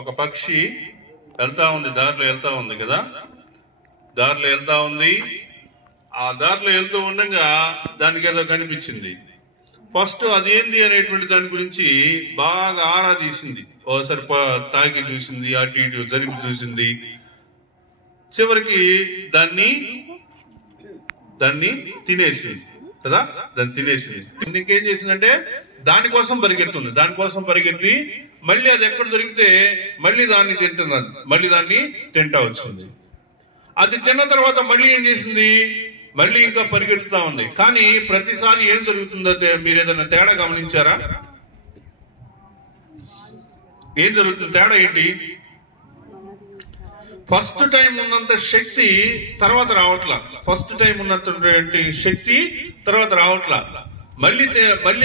ఒక పక్షి వెళ్తా ఉంది, దారిలో వెళ్తా ఉంది కదా, దారిలో వెళ్తా ఉంది. ఆ దారిలో వెళ్తూ ఉండగా దానికి ఏదో కనిపించింది. ఫస్ట్ అదేంది అనేటువంటి దాని గురించి బాగా ఆరా తీసింది. ఓసారి తాగి చూసింది, అటు ఇటు జరిపి చూసింది. చివరికి దాన్ని తినేసింది కదా, దాన్ని తినేసింది. ఇంకేం చేసిందంటే దానికోసం పరిగెత్తి మళ్ళీ అది ఎక్కడ దొరికితే మళ్ళీ దాన్ని తింటున్నది, మళ్ళీ దాన్ని తింటా వచ్చింది. అది తిన్న తర్వాత మళ్ళీ ఏం చేసింది, మళ్ళీ ఇంకా పరిగెత్తుతా ఉంది. కానీ ప్రతిసారి ఏం జరుగుతుందో మీరు ఏదైనా తేడా గమనించారా? ఏం జరుగుతుంది? తేడా ఏంటి? ఫస్ట్ టైం ఉన్నంత శక్తి తర్వాత రావట్లా. మళ్ళీ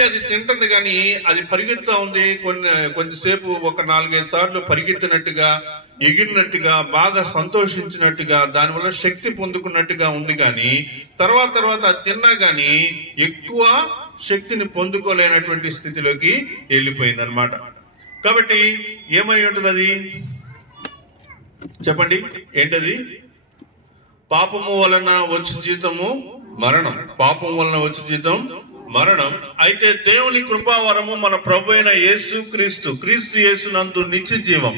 అది తింటుంది, కానీ అది పరిగెత్తా ఉంది. కొంచెంసేపు ఒక 4-5 సార్లు పరిగెత్తినట్టుగా, ఎగిరినట్టుగా, బాగా సంతోషించినట్టుగా, దానివల్ల శక్తి పొందుకున్నట్టుగా ఉంది. కానీ తర్వాత అది తిన్నా గానీ ఎక్కువ శక్తిని పొందుకోలేనటువంటి స్థితిలోకి వెళ్ళిపోయింది అనమాట. కాబట్టి ఏమై ఉంటుంది అది? చెప్పండి, ఏంటది? పాపము వలన వచ్చు జీతము మరణం. మరణం. అయితే దేవుని కృపావరము మన ప్రభు అయిన క్రీస్తు యేసునందు నిత్య జీవం.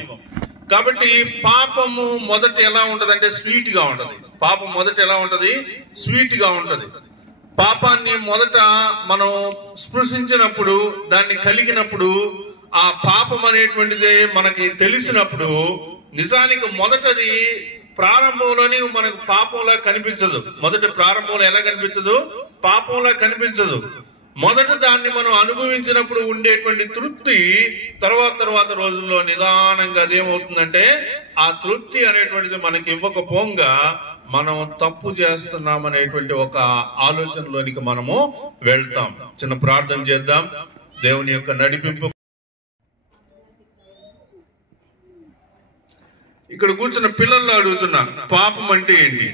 కాబట్టి పాపము మొదట ఎలా ఉంటదంటే స్వీట్ గా ఉంటది. పాపాన్ని మొదట మనం స్పృశించినప్పుడు, దాన్ని కలిగినప్పుడు, ఆ పాపం అనేటువంటిది మనకి తెలిసినప్పుడు, నిజానికి మొదటది ప్రారంభంలోనే మనకు పాపంలా కనిపించదు. ప్రారంభంలో ఎలా కనిపించదు? పాపంలా కనిపించదు. మొదట దాన్ని మనం అనుభవించినప్పుడు ఉండేటువంటి తృప్తి తర్వాత రోజుల్లో నిదానంగా అదేమవుతుందంటే ఆ తృప్తి అనేటువంటిది మనకి ఇవ్వకపోగా మనం తప్పు చేస్తున్నాం అనేటువంటి ఒక ఆలోచనలోనికి మనము వెళ్తాం. చిన్న ప్రార్థన చేద్దాం. దేవుని యొక్క నడిపింపు. ఇక్కడ కూర్చున్న పిల్లల్లో అడుగుతున్నా, పాపం అంటే ఏంటి?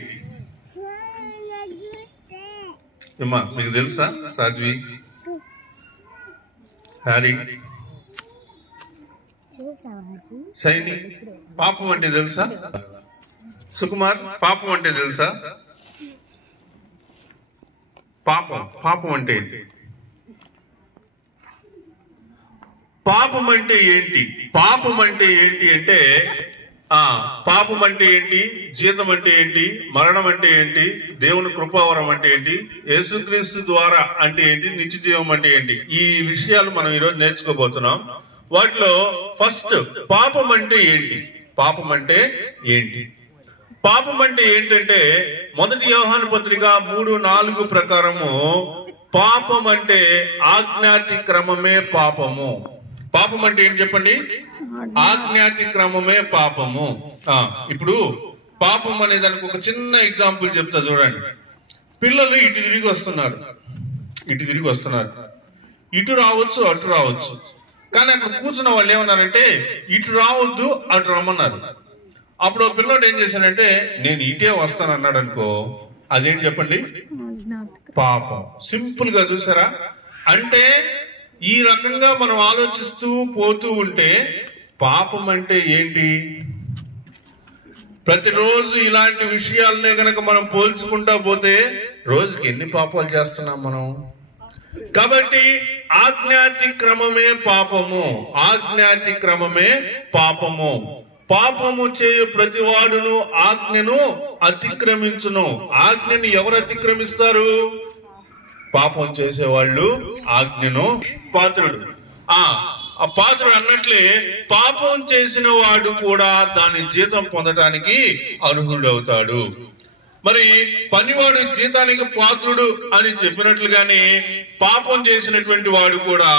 ఏమ్మా మీకు తెలుసా? సాధ్వి, హ్యారీ, శైని, పాపం అంటే తెలుసా? సుకుమార్, పాపం అంటే తెలుసా? పాపం అంటే ఏంటి? పాపం అంటే ఏంటి అంటే పాపం అంటే ఏంటి, జీతం అంటే ఏంటి, మరణం అంటే ఏంటి, దేవుని కృపావరం అంటే ఏంటి, యేసుక్రీస్తు ద్వారా అంటే ఏంటి, నిత్య జీవం అంటే ఏంటి, ఈ విషయాలు మనం ఈరోజు నేర్చుకోబోతున్నాం. వాటిలో ఫస్ట్ పాపం అంటే ఏంటి? పాపం అంటే ఏంటంటే మొదటి యోహాను పత్రిక 3:4 ప్రకారము పాపం అంటే ఆజ్ఞాతిక్రమమే పాపము. పాపం అంటే ఏంటి చెప్పండి? ఆజ్ఞాతిక్రమమే పాపము. ఇప్పుడు పాపం అనే దానికి ఒక చిన్న ఎగ్జాంపుల్ చెప్తా చూడండి. పిల్లలు ఇటు తిరిగి వస్తున్నారు, ఇటు రావచ్చు, అటు రావచ్చు. కానీ అక్కడ కూర్చున్న వాళ్ళు ఏమన్నారంటే ఇటు రావద్దు, అటు రమ్మన్నారు. అప్పుడు పిల్లడు ఏం చేశాడంటే నేను ఇటే వస్తాను అన్నాడు అనుకో, అదేంటి చెప్పండి? పాపం. సింపుల్ గా చూసారా? అంటే ఈ రకంగా మనం ఆలోచిస్తూ పోతూ ఉంటే పాపం అంటే ఏంటి? ప్రతిరోజు ఇలాంటి విషయాలనే గనక మనం పోల్చుకుంటా పోతే రోజుకి ఎన్ని పాపాలు చేస్తున్నాం మనం? కాబట్టి ఆజ్ఞాతిక్రమమే పాపము. పాపము చేయు ప్రతివాడును ఆజ్ఞను అతిక్రమించును. ఆజ్ఞని ఎవరు అతిక్రమిస్తారు? పాపం చేసేవాళ్ళు ఆజ్ఞను పాత్రుడు. ఆ పాత్రుడు అన్నట్లే పాపం చేసిన వాడు కూడా దాని జీతం పొందటానికి అర్హుడవుతాడు. మరి పనివాడు జీతానికి పాత్రుడు అని చెప్పినట్లుగానే పాపం చేసినటువంటి వాడు కూడా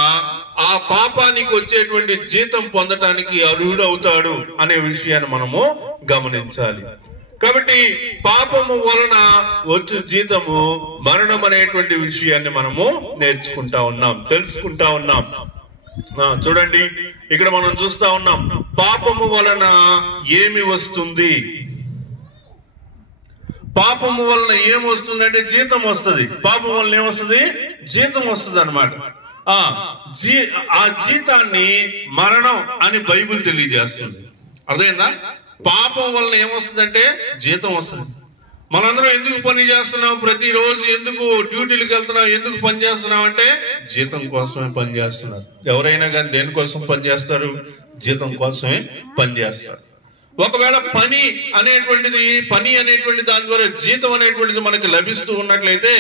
ఆ పాపానికి వచ్చేటువంటి జీతం పొందటానికి అర్హుడవుతాడు అనే విషయాన్ని మనము గమనించాలి. కాబట్టి పాపము వలన వచ్చు జీతము మరణం అనేటువంటి విషయాన్ని మనము తెలుసుకుంటా ఉన్నాం. చూడండి, ఇక్కడ మనం చూస్తా ఉన్నాం పాపము వలన ఏమి వస్తుంది. పాపము వలన ఏం వస్తుందంటే జీతం వస్తుంది. పాపం వలన ఏమొస్తుంది? జీతం వస్తుంది అనమాట. ఆ జీతాన్ని మరణం అని బైబిల్ తెలియజేస్తుంది. అర్థమైందా? పాపం వలన ఏమొస్తుందంటే జీతం వస్తుంది. మనందరం ఎందుకు పని చేస్తున్నాం? ప్రతిరోజు ఎందుకు డ్యూటీలకు వెళ్తున్నాం? ఎందుకు పని చేస్తున్నాం అంటే జీతం కోసమే పని చేస్తున్నారు. ఎవరైనా కానీ దేనికోసం పని చేస్తారు? జీతం కోసమే పని చేస్తారు. ఒకవేళ పని అనేటువంటి దాని ద్వారా జీతం అనేటువంటిది మనకి లభిస్తూ ఉన్నట్లయితే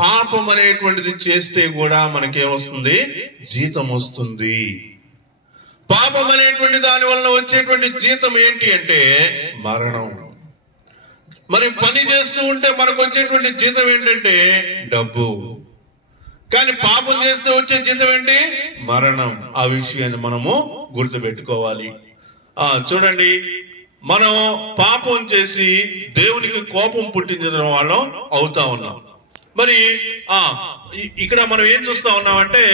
పాపం అనేటువంటిది చేస్తే కూడా మనకేమొస్తుంది? జీతం వస్తుంది. పాపం అనేటువంటి దాని వలన వచ్చేటువంటి జీతం ఏంటి అంటే మరణం. మరి పని చేస్తూ ఉంటే మనకు వచ్చేటువంటి జీతం ఏంటంటే డబ్బు. కానీ పాపం చేస్తే వచ్చే జీతం ఏంటి? మరణం. ఆ విషయాన్ని మనము గుర్తుపెట్టుకోవాలి. చూడండి, మనం పాపం చేసి దేవునికి కోపం పుట్టించడం వాళ్ళం అవుతా ఉన్నాం. మరి ఇక్కడ మనం ఏం చూస్తా ఉన్నామంటే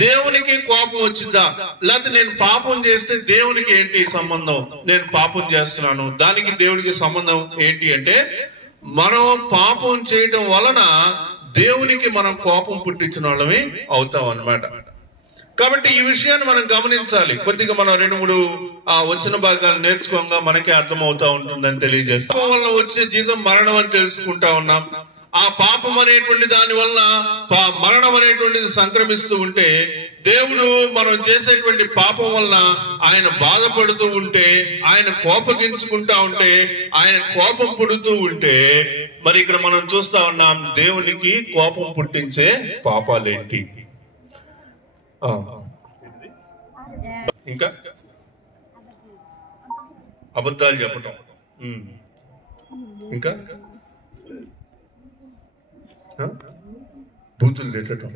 దేవునికి కోపం వచ్చిందా, లేకపోతే నేను పాపం చేస్తే దేవునికి ఏంటి సంబంధం? నేను పాపం చేస్తున్నాను, దానికి దేవుడికి సంబంధం ఏంటి అంటే మనం పాపం చేయటం వలన దేవునికి మనం కోపం పుట్టించిన వాళ్ళమే అవుతాం అన్నమాట. కాబట్టి ఈ విషయాన్ని మనం గమనించాలి. కొద్దిగా మనం 2-3 వచ్చిన భాగాలు నేర్చుకోగా మనకే అర్థమవుతా ఉంటుందని తెలియజేస్తాం. పాపం వల్ల వచ్చే జీతం మరణం అని తెలుసుకుంటా ఉన్నాం. ఆ పాపం అనేటువంటి దాని వల్ల మరణం అనేటువంటిది సంక్రమిస్తూ ఉంటే దేవుడు మనం చేసేటువంటి పాపం వలన ఆయన బాధపడుతూ ఉంటే, ఆయన కోపగించుకుంటా ఉంటే, ఆయన కోపం పుడుతూ ఉంటే, మరి ఇక్కడ మనం చూస్తా ఉన్నాం దేవునికి కోపం పుట్టించే పాపాలేంటి? ఇంకా అబద్ధాలు చెప్పటం, ఇంకా బూతులు తిట్టడం,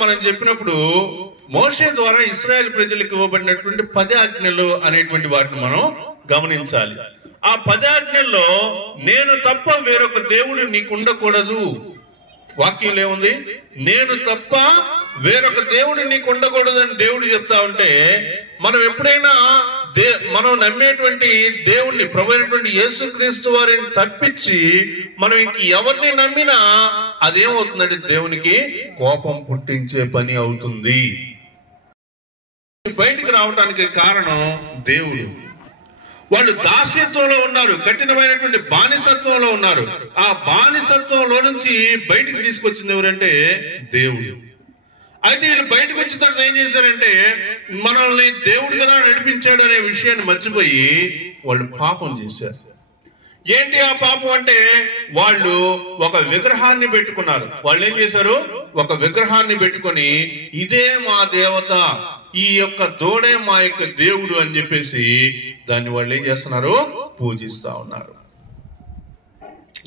మనం చెప్పినప్పుడు మోషే ద్వారా ఇశ్రాయేలు ప్రజలకు ఇవ్వబడినటువంటి 10 ఆజ్ఞలు అనేటువంటి వాటిని మనం గమనించాలి. ఆ 10 ఆజ్ఞల్లో నేను తప్ప వేరొక దేవుడు నీకు ఉండకూడదు. వాక్యంలో ఏముంది? నేను తప్ప వేరొక దేవుడు నీకు ఉండకూడదు అని దేవుడు చెప్తా ఉంటే మనం ఎప్పుడైనా మనం నమ్మేటువంటి దేవుణ్ణి, ప్రభు అయినటువంటి యేసుక్రీస్తు వారిని తప్పించి మనం ఇంక ఎవరిని నమ్మినా అదేమవుతుందంటే దేవునికి కోపం పుట్టించే పని అవుతుంది. బయటికి రావడానికి కారణం దేవుడు. వాళ్ళు దాస్యత్వంలో ఉన్నారు, కఠినమైనటువంటి బానిసత్వంలో ఉన్నారు. ఆ బానిసత్వంలో నుంచి బయటికి తీసుకొచ్చింది ఎవరంటే దేవుడు. అయితే వీళ్ళు బయటకు వచ్చిన తర్వాత ఏం చేశారంటే మనల్ని దేవుడు కదా నడిపించాడు అనే విషయాన్ని మర్చిపోయి వాళ్ళు పాపం చేశారు. ఏంటి ఆ పాపం అంటే వాళ్ళు ఒక విగ్రహాన్ని పెట్టుకున్నారు. వాళ్ళు ఏం చేశారు? ఒక విగ్రహాన్ని పెట్టుకొని ఇదే మా దేవత, ఈ యొక్క దూడే మా యొక్క దేవుడు అని చెప్పేసి దాన్ని వాళ్ళు ఏం చేస్తున్నారు? పూజిస్తా ఉన్నారు.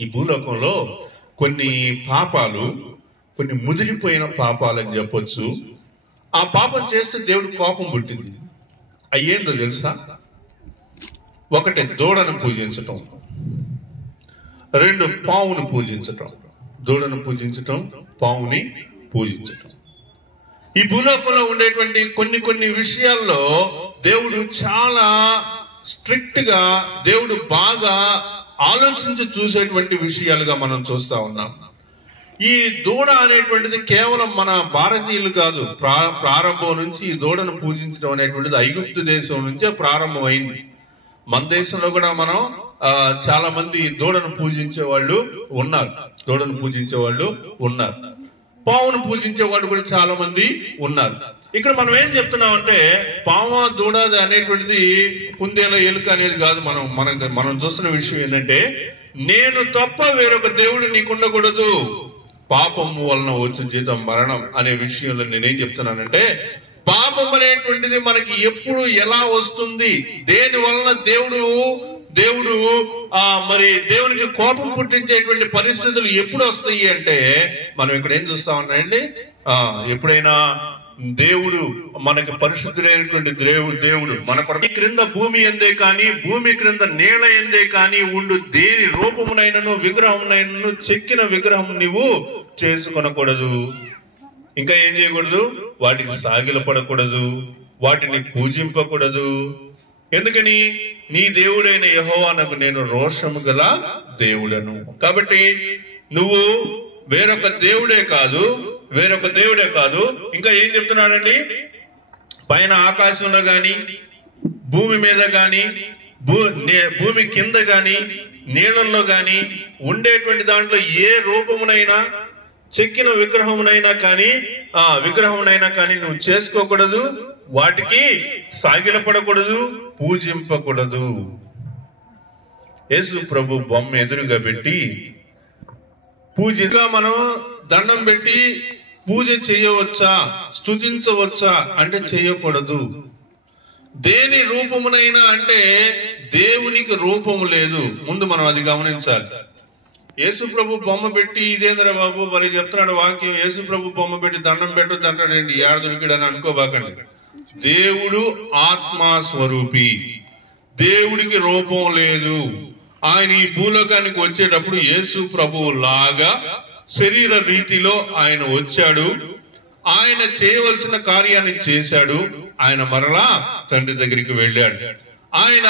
ఈ భూలోకంలో కొన్ని పాపాలు, కొన్ని ముదిరిపోయిన పాపాలని చెప్పొచ్చు. ఆ పాపం చేస్తే దేవుడు కోపం పుట్టింది. అయ్యేందో తెలుసా? ఒకటి దూడను పూజించటం, 2 పావును పూజించటం. దూడను పూజించటం, పావుని పూజించటం. ఈ భూలోకంలో ఉండేటువంటి కొన్ని విషయాల్లో దేవుడు చాలా స్ట్రిక్ట్ గా, దేవుడు బాగా ఆలోచించి చూసేటువంటి విషయాలుగా మనం చూస్తా ఉన్నాం. ఈ దూడ అనేటువంటిది కేవలం మన భారతీయులు కాదు, ప్రారంభం నుంచి ఈ దూడను పూజించడం అనేటువంటిది ఐగుప్తు దేశం నుంచే ప్రారంభమైంది. మన దేశంలో కూడా మనం చాలా మంది దూడను పూజించే వాళ్ళు ఉన్నారు, పావును పూజించే వాళ్ళు కూడా చాలా మంది ఉన్నారు. ఇక్కడ మనం ఏం చెప్తున్నాం అంటే పాము, దూడ అనేటువంటిది కుందేల, ఎలుక అనేది కాదు. మనం చూస్తున్న విషయం ఏంటంటే నేను తప్ప వేరొక దేవుడు నీకుండకూడదు, పాపము వలన వచ్చే జీతం మరణం అనే విషయంలో నేనేం చెప్తున్నానంటే పాపం అనేటువంటిది మనకి ఎప్పుడు ఎలా వస్తుంది, దేని వలన దేవుడు మరి దేవునికి కోపం పుట్టించేటువంటి పరిస్థితులు ఎప్పుడు వస్తాయి అంటే మనం ఇక్కడ ఏం చూస్తా ఉన్నాయండి, ఎప్పుడైనా దేవుడు మనకి పరిశుద్ధులైనటువంటి దేవుడు మన కొరకు క్రింద భూమి ఎందే కానీ, భూమి క్రింద నేల ఎందే కానీ ఉండు దేని రూపమునైనను విగ్రహమునైనను చెక్కిన విగ్రహం నీవు చేసుకొనకూడదు. ఇంకా ఏం చేయకూడదు? వాటికి సాగిలపడకూడదు, వాటిని పూజింపకూడదు. ఎందుకని? నీ దేవుడైన యెహోవానకు నేను రోషము గల దేవుడను. కాబట్టి నువ్వు వేరొక దేవుడే కాదు, వేరొక దేవుడే కాదు. ఇంకా ఏం చెప్తున్నాడండి? పైన ఆకాశంలో గాని, భూమి మీద గాని, భూమి కింద గాని, నీళ్ళల్లో గాని ఉండేటువంటి దాంట్లో ఏ రూపమునైనా, చెక్కిన విగ్రహమునైనా కానీ నువ్వు చేసుకోకూడదు, వాటికి సాగిలపడకూడదు, పూజింపకూడదు. యేసు ప్రభు బొమ్మ ఎదురుగా పెట్టి పూజగా మనం దండం పెట్టి పూజ చేయవచ్చా, స్తుతించవచ్చా అంటే చేయకూడదు. దేని రూపమునైనా అంటే దేవునికి రూపము లేదు, ముందు మనం అది గమనించాలి. యేసు ప్రభు బొమ్మ పెట్టి ఇదేంద్ర బాబు మరి చెప్తున్నాడు వాక్యం, యేసు ప్రభు బొమ్మ పెట్టి దండం పెట్టొద్దు అంటాడండి, ఏడ దొరికాడని అనుకోబాకండి. దేవుడు ఆత్మా స్వరూపి, దేవుడికి రూపం లేదు. ఆయన ఈ భూలోకానికి వచ్చేటప్పుడు యేసు ప్రభువు లాగా శరీర రీతిలో ఆయన వచ్చాడు, ఆయన చేయవలసిన కార్యాన్ని చేశాడు, ఆయన మరలా తండ్రి దగ్గరికి వెళ్ళాడు. ఆయన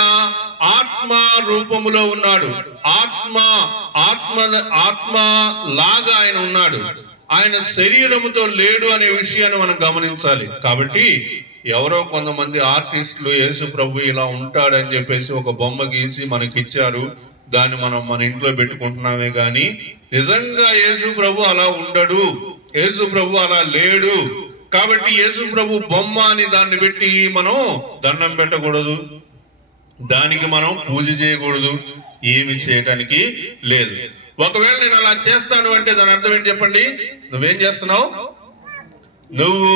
ఆత్మ రూపములో ఉన్నాడు, ఆత్మ లాగా ఆయన ఉన్నాడు, ఆయన శరీరముతో లేడు అనే విషయాన్ని మనం గమనించాలి. కాబట్టి ఎవరో కొంతమంది ఆర్టిస్టులు యేసు ప్రభు ఇలా ఉంటాడని చెప్పేసి ఒక బొమ్మ గీసి మనకిచ్చారు, దాన్ని మనం మన ఇంట్లో పెట్టుకుంటున్నామే గాని నిజంగా యేసు ప్రభు అలా ఉండడు, యేసు ప్రభు అలా లేడు. కాబట్టి యేసు ప్రభు బొమ్మ అని దాన్ని పెట్టి మనం దండం పెట్టకూడదు, దానికి మనం పూజ చేయకూడదు, ఏమి చేయటానికి లేదు. ఒకవేళ నేను అలా చేస్తాను అంటే దాని అర్థం ఏంటి చెప్పండి? నువ్వేం చేస్తున్నావు? నువ్వు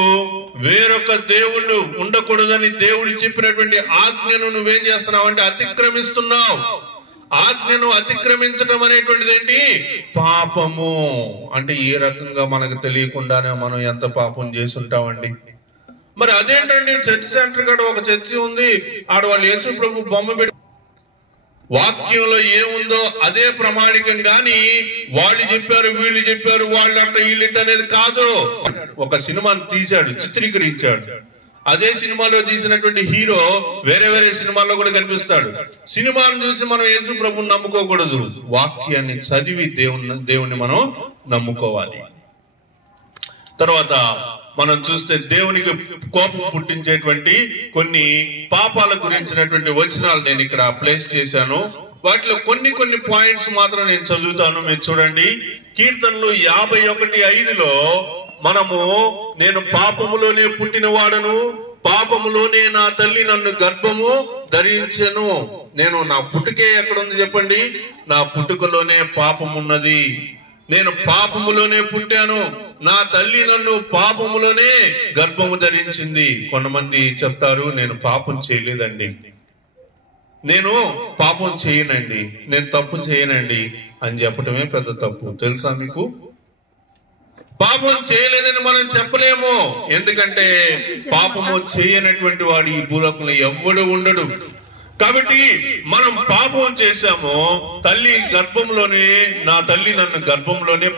వేరొక దేవుళ్ళు ఉండకూడదని దేవుడు చెప్పినటువంటి ఆజ్ఞను నువ్వేం చేస్తున్నావు అంటే అతిక్రమిస్తున్నావు. ఆజ్ఞను అతిక్రమించడం అనేటువంటిది ఏంటి? పాపము. అంటే ఈ రకంగా మనకు తెలియకుండానే మనం ఎంత పాపం చేసి ఉంటామండి. మరి అదేంటండి, చర్చ్ సెంటర్ కాడ ఒక చర్చి ఉంది, ఆడ వాళ్ళు యేసు ప్రభు బొమ్మ పెట్టి వాక్యంలో ఏముందో అదే ప్రమాణికం గాని వాళ్ళు చెప్పారు వీళ్ళు చెప్పారు వాళ్ళంట వీళ్ళంట అనేది కాదు. ఒక సినిమాని తీశాడు, చిత్రీకరించాడు, అదే సినిమాలో తీసినటువంటి హీరో వేరే వేరే సినిమాల్లో కూడా కనిపిస్తాడు. సినిమాను చూసి మనం యేసు ప్రభుని నమ్ముకోకూడదు, వాక్యాన్ని చదివి దేవుణ్ణి మనం నమ్ముకోవాలి. తర్వాత మనం చూస్తే దేవునికి కోపం పుట్టించేటువంటి కొన్ని పాపాల గురించినటువంటి వచనాలు నేను ఇక్కడ ప్లేస్ చేశాను. వాటిలో కొన్ని పాయింట్స్ మాత్రం నేను చదువుతాను, మీరు చూడండి. కీర్తనలు 51:5లో మనము నేను పాపములోనే పుట్టిన వాడను, పాపములోనే నా తల్లి నన్ను గర్భము ధరించెను. నేను నా పుట్టుకే ఎక్కడుంది చెప్పండి? నా పుట్టుకలోనే పాపమున్నది. నేను పాపములోనే పుట్టాను, నా తల్లి నన్ను పాపములోనే గర్భము ధరించింది. కొంతమంది చెప్తారు నేను పాపం చేయలేదండి, నేను పాపం చేయనండి, నేను తప్పు చేయనండి అని చెప్పటమే పెద్ద తప్పు. తెలుసా మీకు? పాపం చేయలేదని మనం చెప్పలేము, ఎందుకంటే పాపము చేయనటువంటి వాడు ఈ భూలోకంలో ఎవ్వడు ఉండడు. కాబట్టి మనం పాపం చేశాము, తల్లి గర్భంలోనే నా తల్లి నన్ను గర్భంలోనే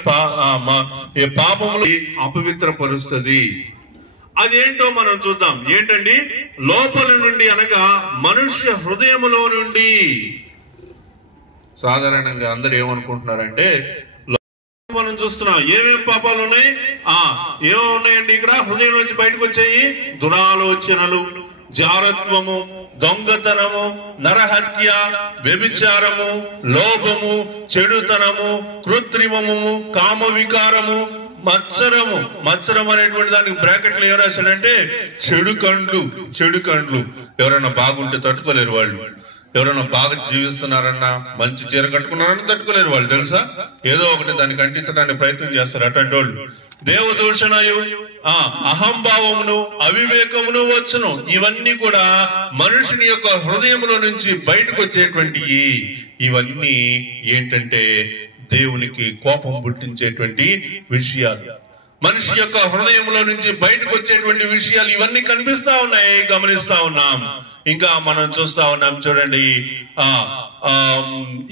పాపములో అపవిత్రపరుస్తుంది. అదేంటో మనం చూద్దాం. ఏంటండి? లోపల నుండి అనగా మనుష్య హృదయములో నుండి. సాధారణంగా అందరు ఏమనుకుంటున్నారంటే మనం చూస్తున్నాం ఏమేం పాపాలు ఉన్నాయి, ఏమున్నాయండి ఇక్కడ? హృదయం నుంచి బయటకు వచ్చాయి దురాలోచనలు, జారత్వము, దొంగతనము, నరహత్య, వ్యభిచారము, లోభము, చెడుతనము, కృత్రిమము, కామ వికారము, మత్సరం అనేటువంటి దానికి బ్రాకెట్లు ఏం రాశాడంటే చెడు కండ్లు. ఎవరైనా బాగుంటే తట్టుకోలేరు వాళ్ళు, ఎవరైనా బాగా జీవిస్తున్నారన్నా మంచి చీర కట్టుకున్నారన్నా తట్టుకోలేరు వాళ్ళు, తెలుసా? ఏదో ఒకటి దాన్ని కంటించడానికి ప్రయత్నం చేస్తారు అటువంటి వాళ్ళు. దేవదూషణయు, అహంభావమును, అవివేకమును వచ్చును. ఇవన్నీ కూడా మనుషుని యొక్క హృదయంలో నుంచి బయటకు వచ్చేటువంటి ఇవన్నీ ఏంటంటే దేవునికి కోపం పుట్టించేటువంటి విషయాలు. మనిషి యొక్క హృదయంలో నుంచి బయటకు వచ్చేటువంటి విషయాలు ఇవన్నీ కనిపిస్తా ఉన్నాయి, గమనిస్తా ఉన్నాం. ఇంకా మనం చూస్తా ఉన్నాం, చూడండి.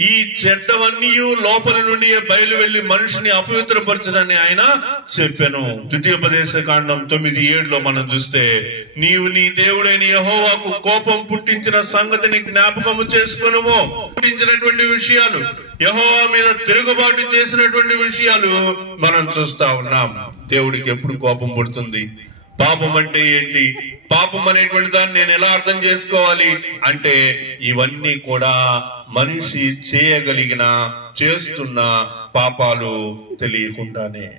ఈ చెడ్డవన్నీ లోపల నుండి బయలు వెళ్లి మనిషిని అపవిత్రపరచడని ఆయన చెప్పాను. ద్వితీయోపదేశకాండం 9:7లో మనం చూస్తే నీవు నీ దేవుడైన యెహోవాకు కోపం పుట్టించిన సంగతిని జ్ఞాపకము చేసుకొనుము. పుట్టించినటువంటి విషయాలు, యెహోవా మీద తిరుగుబాటు చేసినటువంటి విషయాలు మనం చూస్తా ఉన్నాం. దేవుడికి ఎప్పుడు కోపం పుడుతుంది? పాపం అంటే ఏంటి? పాపం అనేటువంటి దాన్ని నేను ఎలా అర్థం చేసుకోవాలి అంటే, ఇవన్నీ కూడా మనిషి చేయగలిగిన, చేస్తున్న పాపాలు తెలియకుండానే.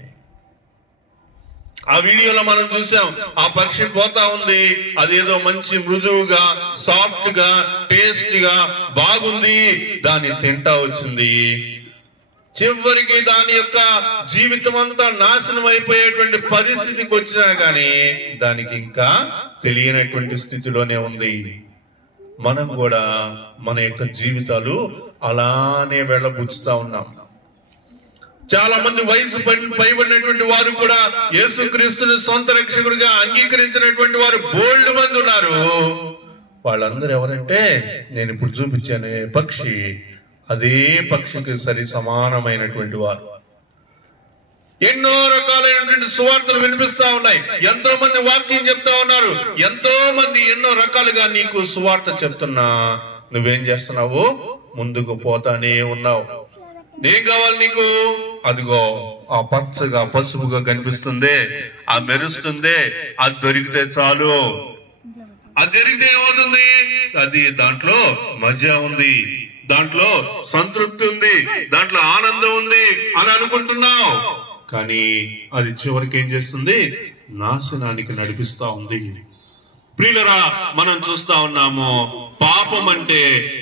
ఆ వీడియోలో మనం చూసాం, ఆ పక్షి పోతా ఉంది, అదేదో మంచి మృదువుగా, సాఫ్ట్ గా, టేస్ట్ గా బాగుంది, దాన్ని తింటా వచ్చింది. చివరికి దాని యొక్క జీవితం అంతా నాశనం అయిపోయేటువంటి పరిస్థితికి వచ్చినా గానీ దానికి ఇంకా తెలియనటువంటి స్థితిలోనే ఉంది. మనం కూడా మన యొక్క జీవితాలు అలానే వెళ్ళబుచ్చుతా ఉన్నాం. చాలా మంది వయసు పైబడినటువంటి వారు కూడా యేసుక్రీస్తుని సొంత రక్షకుడిగా అంగీకరించినటువంటి వారు బోల్డ్ మంది ఉన్నారు. వాళ్ళందరూ ఎవరంటే, నేను ఇప్పుడు చూపించాను పక్షి, అదే పక్షికి సరి సమానమైనటువంటి వారు. ఎన్నో రకాలైనటువంటి సువార్తలు వినిపిస్తా ఉన్నాయి, ఎంతో మంది వాక్యం చెప్తా ఉన్నారు, ఎంతో మంది ఎన్నో రకాలుగా నీకు సువార్త చెప్తున్నా నువ్వేం చేస్తున్నావు? ముందుకు పోతానే ఉన్నావు. ఏం కావాలి నీకు? అదిగో ఆ పచ్చగా పసుపుగా కనిపిస్తుంది, ఆ మెరుస్తుంది, అది దొరికితే చాలు. అది దొరికితే ఏమవుతుంది? అది దాంట్లో మజా ఉంది, దాంట్లో సంతృప్తి ఉంది, దాంట్లో ఆనందం ఉంది అని అనుకుంటున్నావు. కానీ అది చివరికి ఏం చేస్తుంది? నాశనానికి నడిపిస్తా ఉంది. ప్రియులరా, మనం చూస్తా ఉన్నాము, పాపం అంటే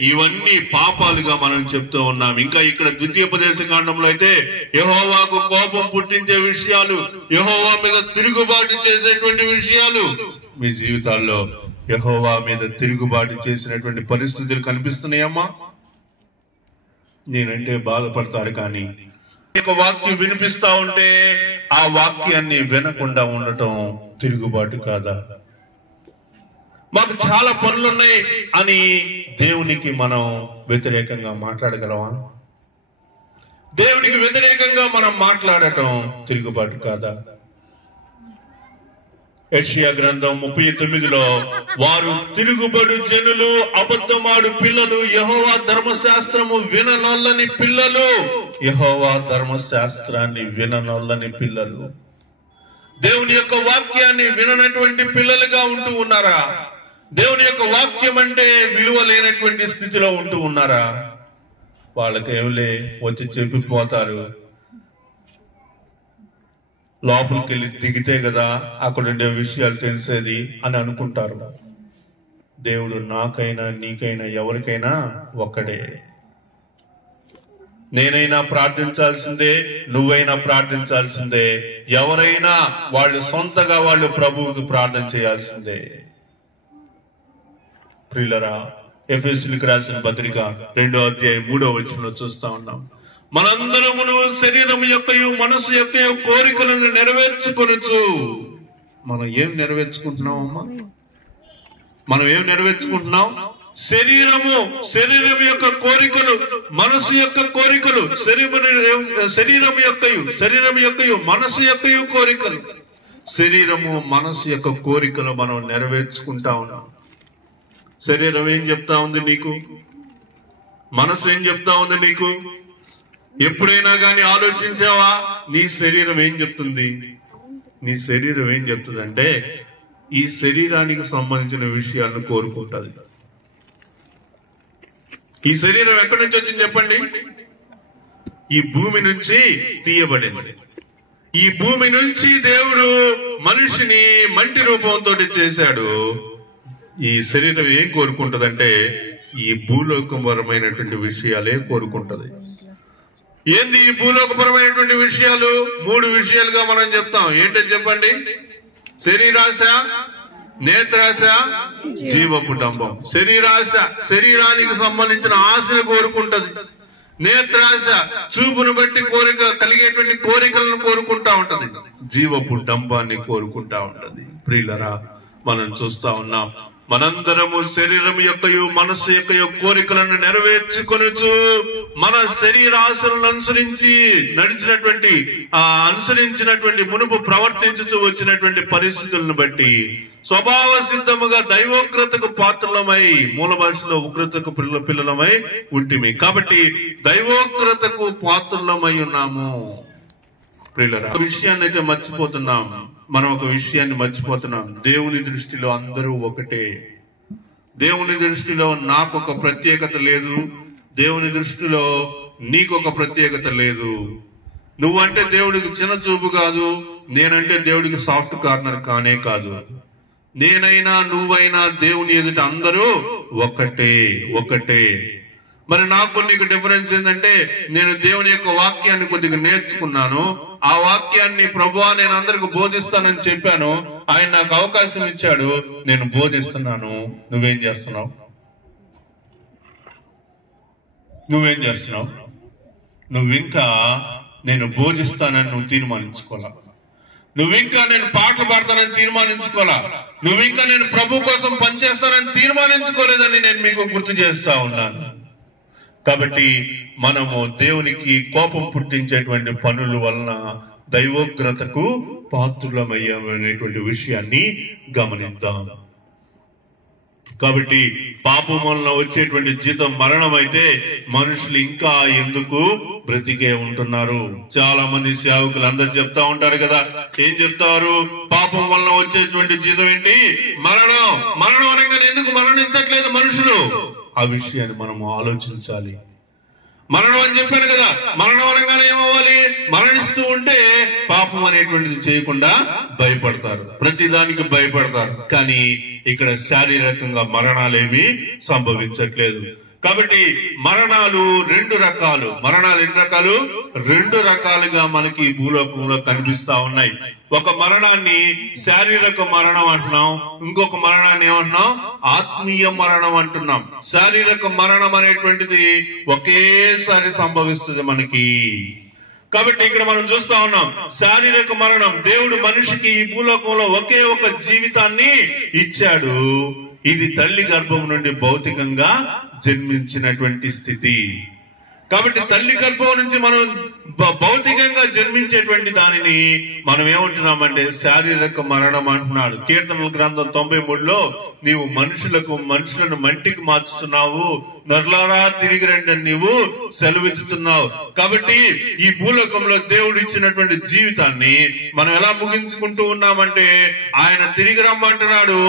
ఇవన్నీ పాపాలుగా మనం చెప్తూ ఉన్నాం. ఇంకా ఇక్కడ ద్వితీయోపదేశ కాండంలో అయితే యెహోవాకు కోపం పుట్టించే విషయాలు, యెహోవా మీద తిరుగుబాటు చేసేటువంటి విషయాలు, మీ జీవితాల్లో యెహోవా మీద తిరుగుబాటు చేసినటువంటి పరిస్థితులు కనిపిస్తున్నాయమ్మా? నేనంటే బాధపడతారు, కానీ ఒక వాక్యం వినిపిస్తా ఉంటే ఆ వాక్యాన్ని వినకుండా ఉండటం తిరుగుబాటు కాదా? మాకు చాలా పనులున్నాయి అని దేవునికి మనం వ్యతిరేకంగా మాట్లాడగలమా? దేవునికి వ్యతిరేకంగా మనం మాట్లాడటం తిరుగుబాటు కాదా? యెషయా గ్రంథం 39లో, వారు తిరుగుబడు జనులు, అబద్ధమాడు పిల్లలు, యెహోవా ధర్మశాస్త్రము విననొల్లని పిల్లలు. యెహోవా ధర్మశాస్త్రాన్ని విననొల్లని పిల్లలు, దేవుని యొక్క వాక్యాన్ని విననటువంటి పిల్లలుగా ఉంటూ ఉన్నారా? దేవుని యొక్క వాక్యం అంటే విలువ లేనటువంటి స్థితిలో ఉంటూ ఉన్నారా? వాళ్ళకేమిలే, వచ్చి చెప్పిపోతారు, లోపలికి వెళ్ళి దిగితే కదా అక్కడ ఉండే విషయాలు తెలిసేది అని అనుకుంటారు. దేవుడు నాకైనా నీకైనా ఎవరికైనా ఒక్కడే. నేనైనా ప్రార్థించాల్సిందే, నువ్వైనా ప్రార్థించాల్సిందే, ఎవరైనా వాళ్ళు సొంతగా వాళ్ళు ప్రభువుకి ప్రార్థన చేయాల్సిందే. ప్రియులరా, ఎఫెసీయులకు రాసిన పత్రిక 2వ అధ్యాయం 3వ వచనంలో చూస్తా ఉన్నాం, మనందరమును శరీరం యొక్కయు మనసు యొక్కయు కోరికలను నెరవేర్చుకొనుచు. మనం ఏం నెరవేర్చుకుంటున్నామమ్మా? మనం ఏం నెరవేర్చుకుంటున్నాం? శరీరం యొక్క కోరికలు, మనసు యొక్క కోరికలు, శరీరం యొక్కయు మనసు యొక్కయు కోరికలు, శరీరము మనసు యొక్క కోరికలు మనం నెరవేర్చుకుంటా ఉన్నాం. శరీరం ఏం చెప్తా ఉంది నీకు? మనసు ఏం చెప్తా ఉంది నీకు? ఎప్పుడైనా గాని ఆలోచించావా? నీ శరీరం ఏం చెప్తుంది? నీ శరీరం ఏం చెప్తుంది అంటే, ఈ శరీరానికి సంబంధించిన విషయాలను కోరుకుంటుంది. ఈ శరీరం ఎక్కడి నుంచి వచ్చింది చెప్పండి? ఈ భూమి నుంచి తీయబడింది. ఈ భూమి నుంచి దేవుడు మనిషిని మంటి రూపంతో చేశాడు. ఈ శరీరం ఏం కోరుకుంటదంటే, ఈ భూలోకపరమైనటువంటి విషయాలే కోరుకుంటది. ఏంది ఈ భూలోకపరమైనటువంటి విషయాలు? 3 విషయాలుగా మనం చెప్తాం. ఏంటని చెప్పండి? శరీరాశ, నేత్రాశ, జీవపు డంబం. శరీరానికి సంబంధించిన ఆశను కోరుకుంటది. నేత్రాశ చూపును బట్టి కలిగేటువంటి కోరికలను కోరుకుంటా ఉంటది. జీవపు డంబాన్ని కోరుకుంటా ఉంటది. ప్రియులరా, మనం చూస్తా ఉన్నాం, మనందరము శరీరం యొక్కయు మనస్సు యొక్కయు కోరికలను నెరవేర్చుకొనుచు, మన శరీరాశలను అనుసరించినటువంటి మునుపు ప్రవర్తించుతూ వచ్చినటువంటి పరిస్థితులను బట్టి స్వభావ సిద్ధముగా దైవోగ్రతకు పాత్రలమై, మూల భాషలో ఉగ్రతకు పిల్లలమై ఉంటిమి. కాబట్టి దైవోగ్రతకు పాత్రలమై ఉన్నాము. ప్రియులారా, ఒక విషయాన్ని అయితే మర్చిపోతున్నాం. మనం ఒక విషయాన్ని మర్చిపోతున్నాం. దేవుని దృష్టిలో అందరూ ఒకటే. దేవుని దృష్టిలో నాకు ఒక ప్రత్యేకత లేదు. దేవుని దృష్టిలో నీకొక ప్రత్యేకత లేదు. నువ్వంటే దేవుడికి చిన్న చూపు కాదు, నేనంటే దేవుడికి సాఫ్ట్ కార్నర్ కానే కాదు. నేనైనా నువ్వైనా దేవుని ఎదుట అందరూ ఒకటే ఒకటే. మరి నాకు నీకు డిఫరెన్స్ ఏంటంటే, నేను దేవుని యొక్క వాక్యాన్ని కొద్దిగా నేర్చుకున్నాను. ఆ వాక్యాన్ని ప్రభువా నేను అందరికి బోధిస్తానని చెప్పాను. ఆయన నాకు అవకాశం ఇచ్చాడు, నేను బోధిస్తున్నాను. నువ్వేం చేస్తున్నావు? నువ్వింకా నేను బోధిస్తానని నువ్వు తీర్మానించుకోవాలా. నువ్వింకా నేను పాటలు పాడతానని తీర్మానించుకోవాలా. నువ్వింకా నేను ప్రభు కోసం పనిచేస్తానని తీర్మానించుకోలేదని నేను మీకు గుర్తు చేస్తా ఉన్నాను. కాబట్టి మనము దేవునికి కోపం పుట్టించేటువంటి పనుల వలన దైవోగ్రతకు పాత్రులమయ్యామనేటువంటి విషయాన్ని గమనిద్దాం. కాబట్టి పాపం వలన వచ్చేటువంటి జీతం మరణం అయితే మనుషులు ఇంకా ఎందుకు బ్రతికే ఉంటున్నారు? చాలా మంది సేవకులు అందరు చెప్తా ఉంటారు కదా, ఏం చెప్తారు? పాపం వలన వచ్చేటువంటి జీతం ఏంటి? మరణం. మరణం అనగానే ఎందుకు మరణించట్లేదు మనుషులు? ఆ విషయాన్ని మనము ఆలోచించాలి. మరణం అని చెప్పాను కదా, మరణం అనగానే ఏమవ్వాలి? మరణిస్తూ ఉంటే పాపం అనేటువంటిది చేయకుండా భయపడతారు, ప్రతి దానికి భయపడతారు. కానీ ఇక్కడ శారీరకంగా మరణాలేమీ సంభవించట్లేదు. కాబట్టి మరణాలు రెండు రకాలు. మరణాలు ఎన్ని రకాలు? రెండు రకాలుగా మనకి భూలోకంలో కనిపిస్తా ఉన్నాయి. ఒక మరణాన్ని శారీరక మరణం అంటున్నాం, ఇంకొక మరణాన్ని ఏమంటున్నాం? ఆత్మీయ మరణం అంటున్నాం. శారీరక మరణం అనేటువంటిది ఒకేసారి సంభవిస్తుంది మనకి. కాబట్టి ఇక్కడ మనం చూస్తా ఉన్నాం శారీరక మరణం. దేవుడు మనిషికి ఈ భూలోకంలో ఒకే ఒక జీవితాన్ని ఇచ్చాడు. ఇది తల్లి గర్భం నుండి భౌతికంగా జన్మించినటువంటి స్థితి. కాబట్టి తల్లి గర్భం నుంచి మనం భౌతికంగా జన్మించేటువంటి దానిని మనం ఏమంటున్నామంటే శారీరక మరణం అంటున్నాడు. కీర్తనల గ్రంథం 93లో నీవు మనుషులను మంటికి మార్చుతున్నావు, నరులారా తిరిగి రండి అని నీవు సెలవిచ్చుతున్నావు. కాబట్టి ఈ భూలోకంలో దేవుడు ఇచ్చినటువంటి జీవితాన్ని మనం ఎలా ముగించుకుంటూ ఉన్నామంటే, ఆయన తిరిగి రమ్మంటున్నాడు.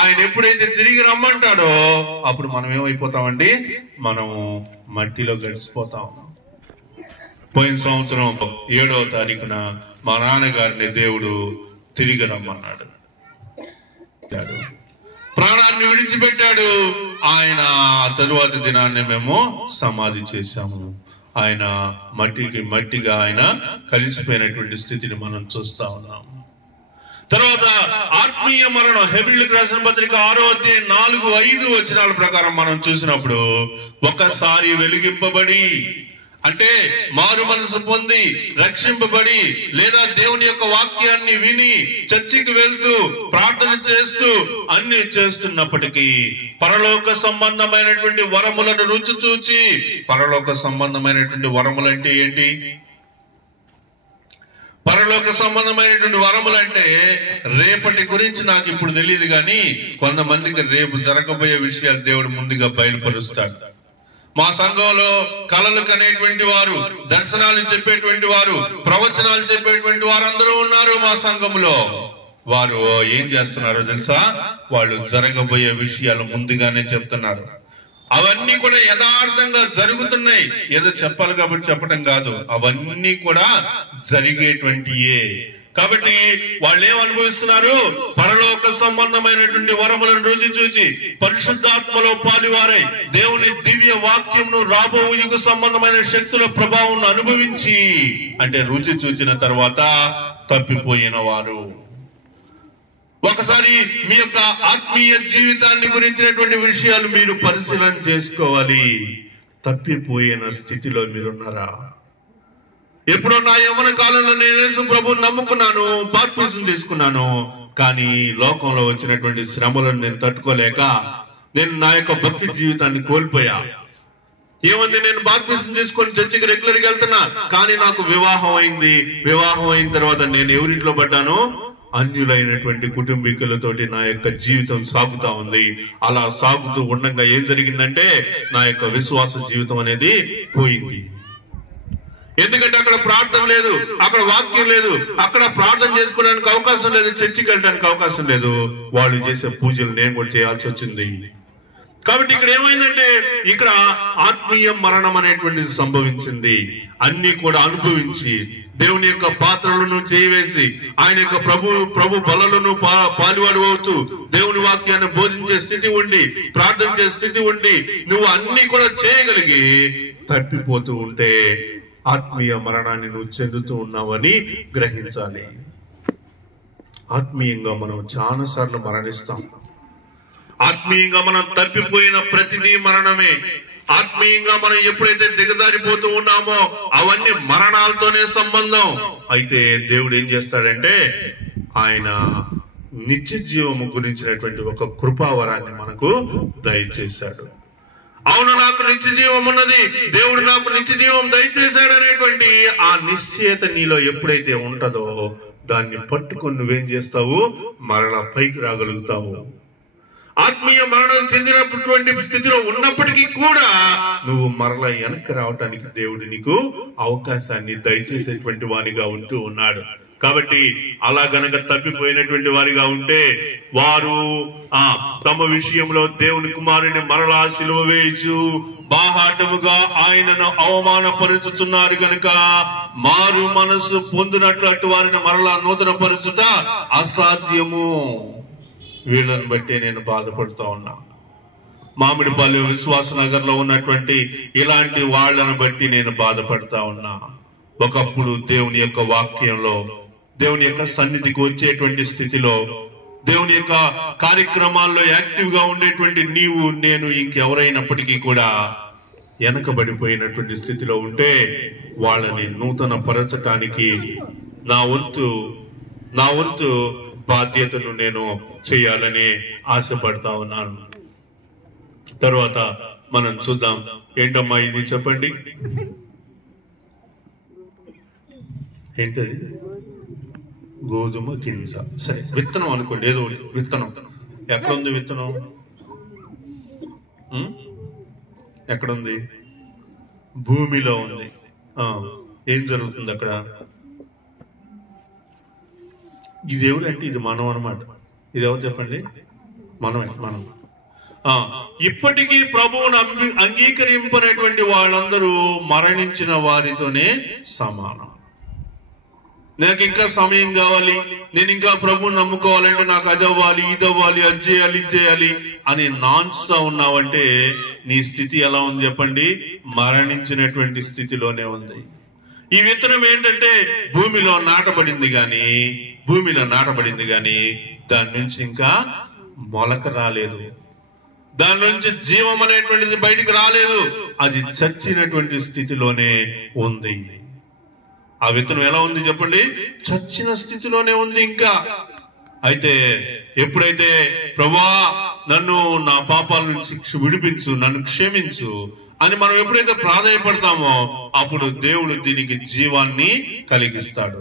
ఆయన ఎప్పుడైతే తిరిగి రమ్మంటాడో అప్పుడు మనం ఏమైపోతామండి? మనము మట్టిలో గడిచిపోతాం. పోయిన సంవత్సరం 7వ తారీఖున మా నాన్నగారిని దేవుడు తిరిగి రమ్మన్నాడు. ప్రాణాన్ని విడిచిపెట్టాడు. ఆయన తరువాత దినాన్ని మేము సమాధి చేశాము. ఆయన మట్టిగా ఆయన కలిసిపోయినటువంటి స్థితిని మనం చూస్తా ఉన్నాము. తర్వాత ఆత్మీయ మరణం. హెబ్రీయులకు రాసిన పత్రిక 6వ అధ్యాయం 4-5 వచనాల ప్రకారం మనం చూసినప్పుడు, ఒకసారి వెలిగింపబడి అంటే మారు మనసు పొంది రక్షింపబడి లేదా దేవుని యొక్క వాక్యాన్ని విని చర్చికి వెళ్తూ ప్రార్థన చేస్తూ అన్ని చేస్తున్నప్పటికీ పరలోక సంబంధమైనటువంటి వరములను రుచి చూచి, పరలోక సంబంధమైనటువంటి వరములు అంటే ఏంటి? పరలోక సంబంధమైనటువంటి వరములంటే రేపటి గురించి నాకు ఇప్పుడు తెలియదు, కానీ కొంతమందికి రేపు జరగబోయే విషయాలు దేవుడు ముందుగా బయలుపరుస్తాడు. మా సంఘంలో కలలు కనేటువంటి వారు, దర్శనాలు చెప్పేటువంటి వారు, ప్రవచనాలు చెప్పేటువంటి వారు అందరూ ఉన్నారు మా సంఘంలో. వారు ఏం చేస్తున్నారో తెలుసా? వాళ్ళు జరగబోయే విషయాలు ముందుగానే చెప్తున్నారు. అవన్నీ కూడా యథార్థంగా జరుగుతున్నాయి. ఏదో చెప్పాలి కాబట్టి చెప్పడం కాదు, అవన్నీ కూడా జరిగేటువంటియే. కాబట్టి వాళ్ళు ఏమనుభవిస్తున్నారు? పరలోక సంబంధమైనటువంటి వరములను రుచి చూచి పరిశుద్ధాత్మలో పాలువారై దేవుని దివ్య వాక్యంను రాబో యుగ సంబంధమైన శక్తుల ప్రభావం అనుభవించి, అంటే రుచి చూచిన తర్వాత తప్పిపోయిన వారు. ఒకసారి మీ యొక్క ఆత్మీయ జీవితాన్ని గురించినటువంటి విషయాలు మీరు పరిశీలన చేసుకోవాలి. తప్పిపోయిన స్థితిలో మీరున్నారా? ఎప్పుడో నా యవ్వన కాలంలో నేను యేసు ప్రభువుని నమ్ముకున్నాను, బాప్తిసం తీసుకున్నాను. కానీ లోకంలో వచ్చినటువంటి శ్రమలను నేను తట్టుకోలేక నేను నా యొక్క భక్తి జీవితాన్ని కోల్పోయా. ఏమంది? నేను బాప్తిసం తీసుకొని చర్చికి రెగ్యులర్గా వెళ్తున్నా, కానీ నాకు వివాహం అయింది. వివాహం అయిన తర్వాత నేను ఎవరింట్లో పడ్డాను? అన్యులైనటువంటి కుటుంబీకులతోటి నా యొక్క జీవితం సాగుతా ఉంది. అలా సాగుతూ ఉండగా ఏం జరిగిందంటే నా యొక్క విశ్వాస జీవితం అనేది పోయింది. ఎందుకంటే అక్కడ ప్రార్థన లేదు, అక్కడ వాక్యం లేదు, అక్కడ ప్రార్థన చేసుకోవడానికి అవకాశం లేదు, చర్చికి వెళ్ళడానికి అవకాశం లేదు. వాళ్ళు చేసే పూజలు నేను కూడా చేయాల్సి వచ్చింది. కాబట్టి ఇక్కడ ఏమైందంటే ఇక్కడ ఆత్మీయ మరణం అనేటువంటిది సంభవించింది. అన్ని కూడా అనుభవించి దేవుని యొక్క పాత్రలను చేయివేసి ఆయన యొక్క ప్రభు బలను పాలువాడు అవుతూ దేవుని వాక్యాన్ని బోధించే స్థితి ఉండి, ప్రార్థన చేసే స్థితి ఉండి, నువ్వు అన్ని కూడా చేయగలిగి తప్పిపోతూ ఉంటే ఆత్మీయ మరణాన్ని నువ్వు చెందుతూ ఉన్నావని గ్రహించాలి. ఆత్మీయంగా మనం చాలా సార్లు మరణిస్తాం. ఆత్మీయంగా మనం తప్పిపోయిన ప్రతిదీ మరణమే. ఆత్మీయంగా మనం ఎప్పుడైతే దిగజారిపోతూ ఉన్నామో అవన్నీ మరణాలతోనే సంబంధం. అయితే దేవుడు ఏం చేస్తాడంటే ఆయన నిత్య జీవము గురించినటువంటి ఒక కృపావరాన్ని మనకు దయచేశాడు. అవును, నాకు నిత్య జీవం ఉన్నది, దేవుడు నాకు నిత్య జీవం దయచేశాడు అనేటువంటి ఆ నిశ్చయత నీలో ఎప్పుడైతే ఉంటుందో దాన్ని పట్టుకొని నువ్వేం చేస్తావు, మరలా పైకి రాగలుగుతావు. ఆత్మీయ మరణం చెందినటువంటి స్థితిలో ఉన్నప్పటికీ కూడా నువ్వు మరలా వెనక్కి రావటానికి దేవుడు నీకు అవకాశాన్ని దయచేసేటువంటి వారిగా ఉంటూ ఉన్నాడు. కాబట్టి అలా గనక తప్పిపోయినటువంటి వారిగా ఉంటే వారు తమ విషయంలో దేవుని కుమారుని మరలా సిలువ వేయచ్చు బాహాటముగా ఆయనను అవమానపరుచుతున్నారు గనుక మారు మనసు పొందినట్లు అటు వారిని మరలా నూతన పరుచుట అసాధ్యము. వీళ్ళని బట్టి నేను బాధపడుతూ ఉన్నా. మామిడిపల్లి విశ్వాస నగర్ లో ఉన్నటువంటి ఇలాంటి వాళ్లను బట్టి నేను బాధపడతా ఉన్నా. ఒకప్పుడు దేవుని యొక్క వాక్యంలో, దేవుని యొక్క సన్నిధికి వచ్చేటువంటి స్థితిలో, దేవుని యొక్క కార్యక్రమాల్లో యాక్టివ్ గా ఉండేటువంటి నీవు నేను ఇంకెవరైనప్పటికీ కూడా వెనకబడిపోయినటువంటి స్థితిలో ఉంటే వాళ్ళని నూతన పరచటానికి నా వంతు బాధ్యతను నేను చేయాలని ఆశపడతా ఉన్నాను. తర్వాత మనం చూద్దాం. ఏంటమ్మా ఇది చెప్పండి, ఏంటది? గోధుమ గింజ. సరే, విత్తనం అనుకోండి, ఏదో విత్తనం. ఎక్కడుంది విత్తనం? ఎక్కడుంది? భూమిలో ఉంది. ఏం జరుగుతుంది అక్కడ? ఇది ఎవరు అంటే ఇది మనం అనమాట. ఇది ఎవరు చెప్పండి? మనం. ఇప్పటికీ ప్రభువును అంగీకరింపనేటువంటి వాళ్ళందరూ మరణించిన వారితోనే సమానం. నాకు ఇంకా సమయం కావాలి, నేను ఇంకా ప్రభువుని నమ్ముకోవాలంటే నాకు అది అవ్వాలి, ఇది అవ్వాలి, అది చేయాలి, ఇది చేయాలి అని నాన్స్తా ఉన్నావంటే నీ స్థితి ఎలా ఉంది చెప్పండి? మరణించినటువంటి స్థితిలోనే ఉంది. ఈ విత్తనం ఏంటంటే భూమిలో నాటబడింది గాని దాని నుంచి ఇంకా మొలక రాలేదు, దాని నుంచి జీవం అనేటువంటిది బయటికి రాలేదు. అది చచ్చినటువంటి స్థితిలోనే ఉంది. ఆ విత్తనం ఎలా ఉంది చెప్పండి? చచ్చిన స్థితిలోనే ఉంది ఇంకా. అయితే ఎప్పుడైతే ప్రభువా నన్ను నా పాపాల నుంచి విడిపించు, నన్ను క్షమించు అని మనం ఎప్పుడైతే ప్రాధాన్యపడతామో అప్పుడు దేవుడు దీనికి జీవాన్ని కలిగిస్తాడు.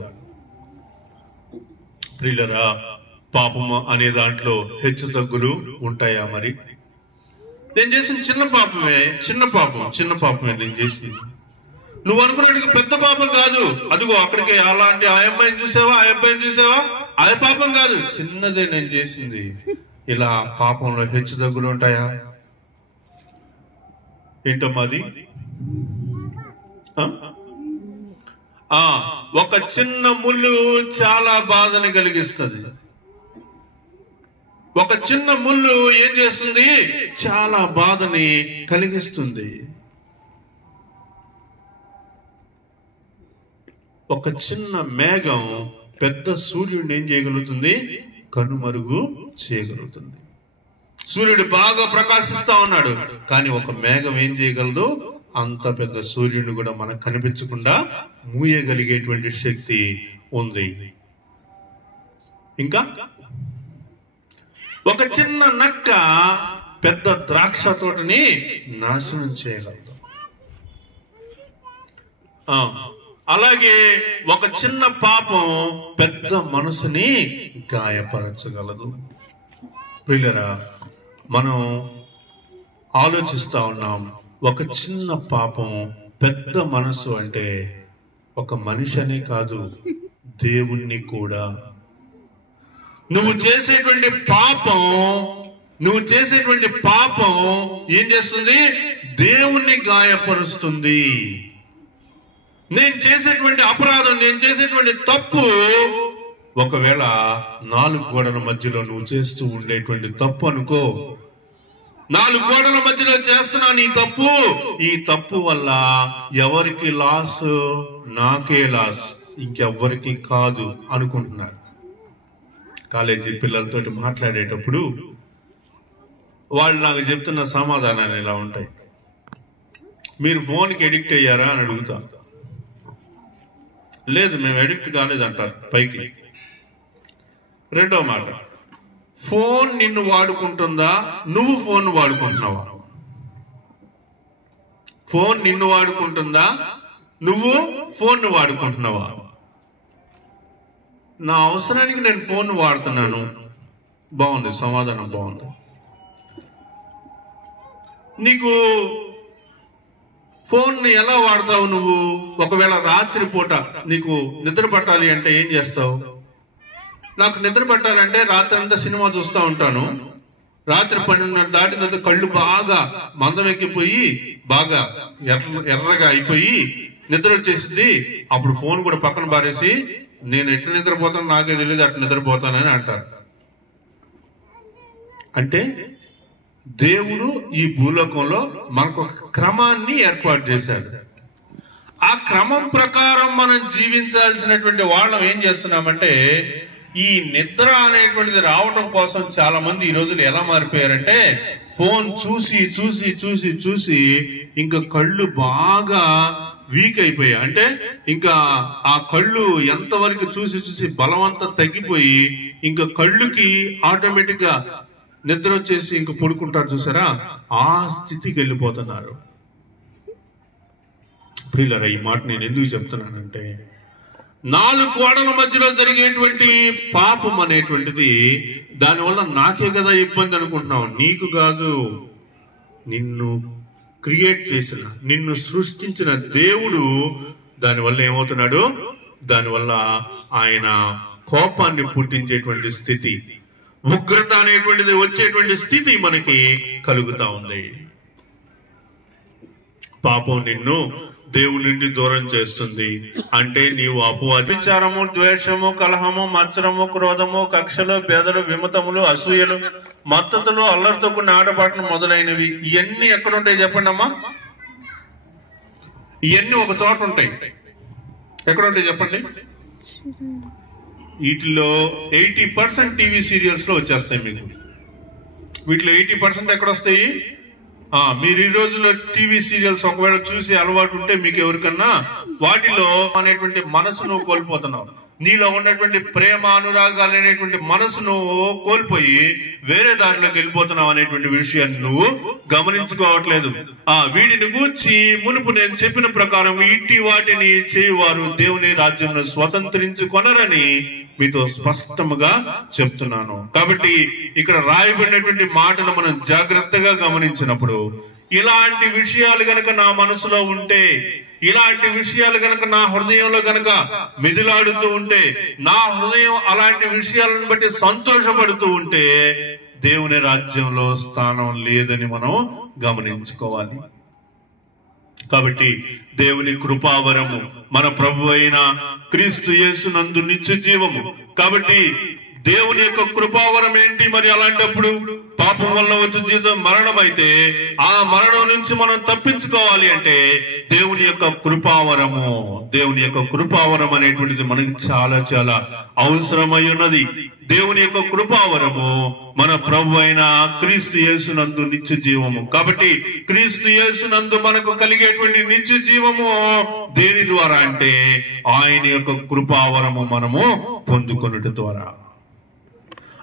ప్రియులరా, పాపము అనే దాంట్లో హెచ్చు తగ్గులు ఉంటాయా? మరి నేను చేసిన చిన్న పాపమే నేను చేసింది. నువ్వు అనుకున్నట్టుగా పెద్ద పాపం కాదు. అదిగో అక్కడికి అలాంటి ఆ అబ్బాయిని చూసావా, అది పాపం కాదు, చిన్నదే నేను చేసింది. ఇలా పాపంలో హెచ్చు తగ్గులు ఉంటాయా? ఏంటమ్మా అది? ఒక చిన్న ముళ్ళు చాలా బాధని కలిగిస్తుంది. ఒక చిన్న ముళ్ళు ఏం చేస్తుంది? చాలా బాధని కలిగిస్తుంది. ఒక చిన్న మేఘం పెద్ద సూర్యుడిని ఏం చేయగలుగుతుంది? కనుమరుగు చేయగలుగుతుంది. సూర్యుడు బాగా ప్రకాశిస్తా ఉన్నాడు, కానీ ఒక మేఘం ఏం చేయగలదు? అంత పెద్ద సూర్యుడిని కూడా మనకు కనిపించకుండా మూయగలిగేటువంటి శక్తి ఉంది. ఇంకా ఒక చిన్న నక్క పెద్ద ద్రాక్ష తోటని నాశనం చేయగలదు. అలాగే ఒక చిన్న పాపం పెద్ద మనసుని గాయపరచగలదు. ప్రియులరా, మనం ఆలోచిస్తా ఉన్నాం, ఒక చిన్న పాపం పెద్ద మనసు అంటే ఒక మనిషి అనే కాదు, దేవుణ్ణి కూడా. నువ్వు చేసేటువంటి పాపం ఏం చేస్తుంది? దేవుణ్ణి గాయపరుస్తుంది. నేను చేసేటువంటి అపరాధం, నేను చేసేటువంటి తప్పు, ఒకవేళ 4 గోడల మధ్యలో నువ్వు చేస్తూ ఉండేటువంటి తప్పు అనుకో, 4 గోడల మధ్యలో చేస్తున్నాను ఈ తప్పు వల్ల ఎవరికి లాస్? నాకే లాస్, ఇంకెవ్వరికి కాదు అనుకుంటున్నారు. కాలేజీ పిల్లలతో మాట్లాడేటప్పుడు వాళ్ళు నాకు చెప్తున్న సమాధానాలు ఇలా ఉంటాయి. మీరు ఫోన్కి ఎడిక్ట్ అయ్యారా అని అడుగుతా. లేదు, మేము ఎడిక్ట్ కాలేదంటారు పైకి. రెండో మాట, ఫోన్ నిన్ను వాడుకుంటుందా, నువ్వు ఫోన్ వాడుకుంటున్నావా? ఫోన్ నిన్ను వాడుకుంటుందా, నువ్వు ఫోన్ వాడుకుంటున్నావా? నా అవసరానికి నేను ఫోన్ వాడుతున్నాను. బాగుంది, సమాధానం బాగుంది. నీకు ఫోన్ ఎలా వాడతావు నువ్వు? ఒకవేళ రాత్రి పూట నీకు నిద్ర పట్టాలి అంటే ఏం చేస్తావు? నాకు నిద్ర పట్టాలంటే రాత్రి అంతా సినిమా చూస్తూ ఉంటాను. రాత్రి 12:30 దాటిన తర్వాత కళ్ళు బాగా మందం ఎక్కిపోయి బాగా ఎర్రగా అయిపోయి నిద్ర వచ్చేసింది. అప్పుడు ఫోన్ కూడా పక్కన పారేసి నేను ఎట్లా నిద్రపోతాను నాకే తెలియదు, అట్లా నిద్రపోతానని అంటారు. అంటే దేవుడు ఈ భూలోకంలో మనకు ఒక క్రమాన్ని ఏర్పాటు చేశాడు. ఆ క్రమం ప్రకారం మనం జీవించాల్సినటువంటి వాళ్ళం ఏం చేస్తున్నామంటే, ఈ నిద్ర అనేటువంటిది రావడం కోసం చాలా మంది ఈ రోజులు ఎలా మారిపోయారంటే, ఫోన్ చూసి చూసి చూసి చూసి ఇంకా కళ్ళు బాగా వీక్ అయిపోయాయి. అంటే ఇంకా ఆ కళ్ళు ఎంతవరకు చూసి చూసి బలవంతా తగ్గిపోయి ఇంకా కళ్ళుకి ఆటోమేటిక్ గా నిద్ర వచ్చేసి ఇంక పడుకుంటారు చూసారా, ఆ స్థితికి వెళ్ళిపోతున్నారు. ప్రియులారా, ఈ మాట నేను ఎందుకు చెప్తున్నానంటే, 4 గోడల మధ్యలో జరిగేటువంటి పాపం అనేటువంటిది దానివల్ల నాకే కదా ఇబ్బంది అనుకుంటున్నావు. నీకు కాదు, నిన్ను క్రియేట్ చేసిన, నిన్ను సృష్టించిన దేవుడు దానివల్ల ఏమవుతున్నాడు? దానివల్ల ఆయన కోపాన్ని పుట్టించేటువంటి స్థితి, ఉగ్రత అనేటువంటిది వచ్చేటువంటి స్థితి మనకి కలుగుతా ఉంది. పాపం నిన్ను దేవుడి నుండి దూరం చేస్తుంది. అంటే నీవు విచారము, ద్వేషము, కలహము, మత్సరము, క్రోధము, కక్షలు, బెదలు, విమతములు, అసూయలు, మత్తతులు, అల్లరితో కొన్ని ఆటపాటలు మొదలైనవి. ఇవన్నీ ఎక్కడుంటాయి చెప్పండి అమ్మా? ఇవన్నీ ఒక చోట ఉంటాయి. ఎక్కడుంటాయి చెప్పండి? వీటిలో 80% టీవీ సీరియల్స్ లో వచ్చేస్తాయి మీకు. వీటిలో 80% ఎక్కడొస్తాయి? మీరు ఈ రోజుల్లో టీవీ సీరియల్స్ ఒకవేళ చూసి అలవాటు ఉంటే మీకు ఎవరికన్నా వాటిలో అనేటువంటి మనసును కోల్పోతున్నావు. నీలో ఉన్నటువంటి ప్రేమ, అనురాగాలు అనేటువంటి మనసును కోల్పోయి వేరే దారిలోకి వెళ్ళిపోతున్నావు అనేటువంటి విషయాన్ని నువ్వు గమనించుకోవట్లేదు. వీటిని గూర్చి మునుపు నేను చెప్పిన ప్రకారం ఇట్టి వాటిని చేయువారు దేవుని రాజ్యంలో స్వతంత్రించుకొనరని మీతో స్పష్టంగా చెప్తున్నాను. కాబట్టి ఇక్కడ రాయబడినటువంటి మాటలు మనం జాగ్రత్తగా గమనించినప్పుడు, ఇలాంటి విషయాలు గనక నా మనసులో ఉంటే, ఇలాంటి విషయాలు గనక నా హృదయంలో గనక మెదిలాడుతూ ఉంటే, నా హృదయం అలాంటి విషయాలను బట్టి సంతోషపడుతూ ఉంటే, దేవుని రాజ్యంలో స్థానం లేదని మనం గమనించుకోవాలి. కాబట్టి దేవుని కృపావరము మన ప్రభు అయిన క్రీస్తు యేసునందు నిత్య జీవము. కాబట్టి దేవుని యొక్క కృపావరం ఏంటి మరి? అలాంటప్పుడు పాపం వల్ల వచ్చే జీవితం మరణం అయితే, ఆ మరణం నుంచి మనం తప్పించుకోవాలి అంటే దేవుని యొక్క కృపావరము, దేవుని యొక్క కృపావరం అనేటువంటిది మనకి చాలా చాలా అవసరమై ఉన్నది. దేవుని యొక్క కృపావరము మన ప్రభు అయిన క్రీస్తు యేసునందు నిత్య జీవము. కాబట్టి క్రీస్తు యేసునందు మనకు కలిగేటువంటి నిత్య జీవము దేని ద్వారా అంటే ఆయన యొక్క కృపావరము మనము పొందుకొనుట ద్వారా.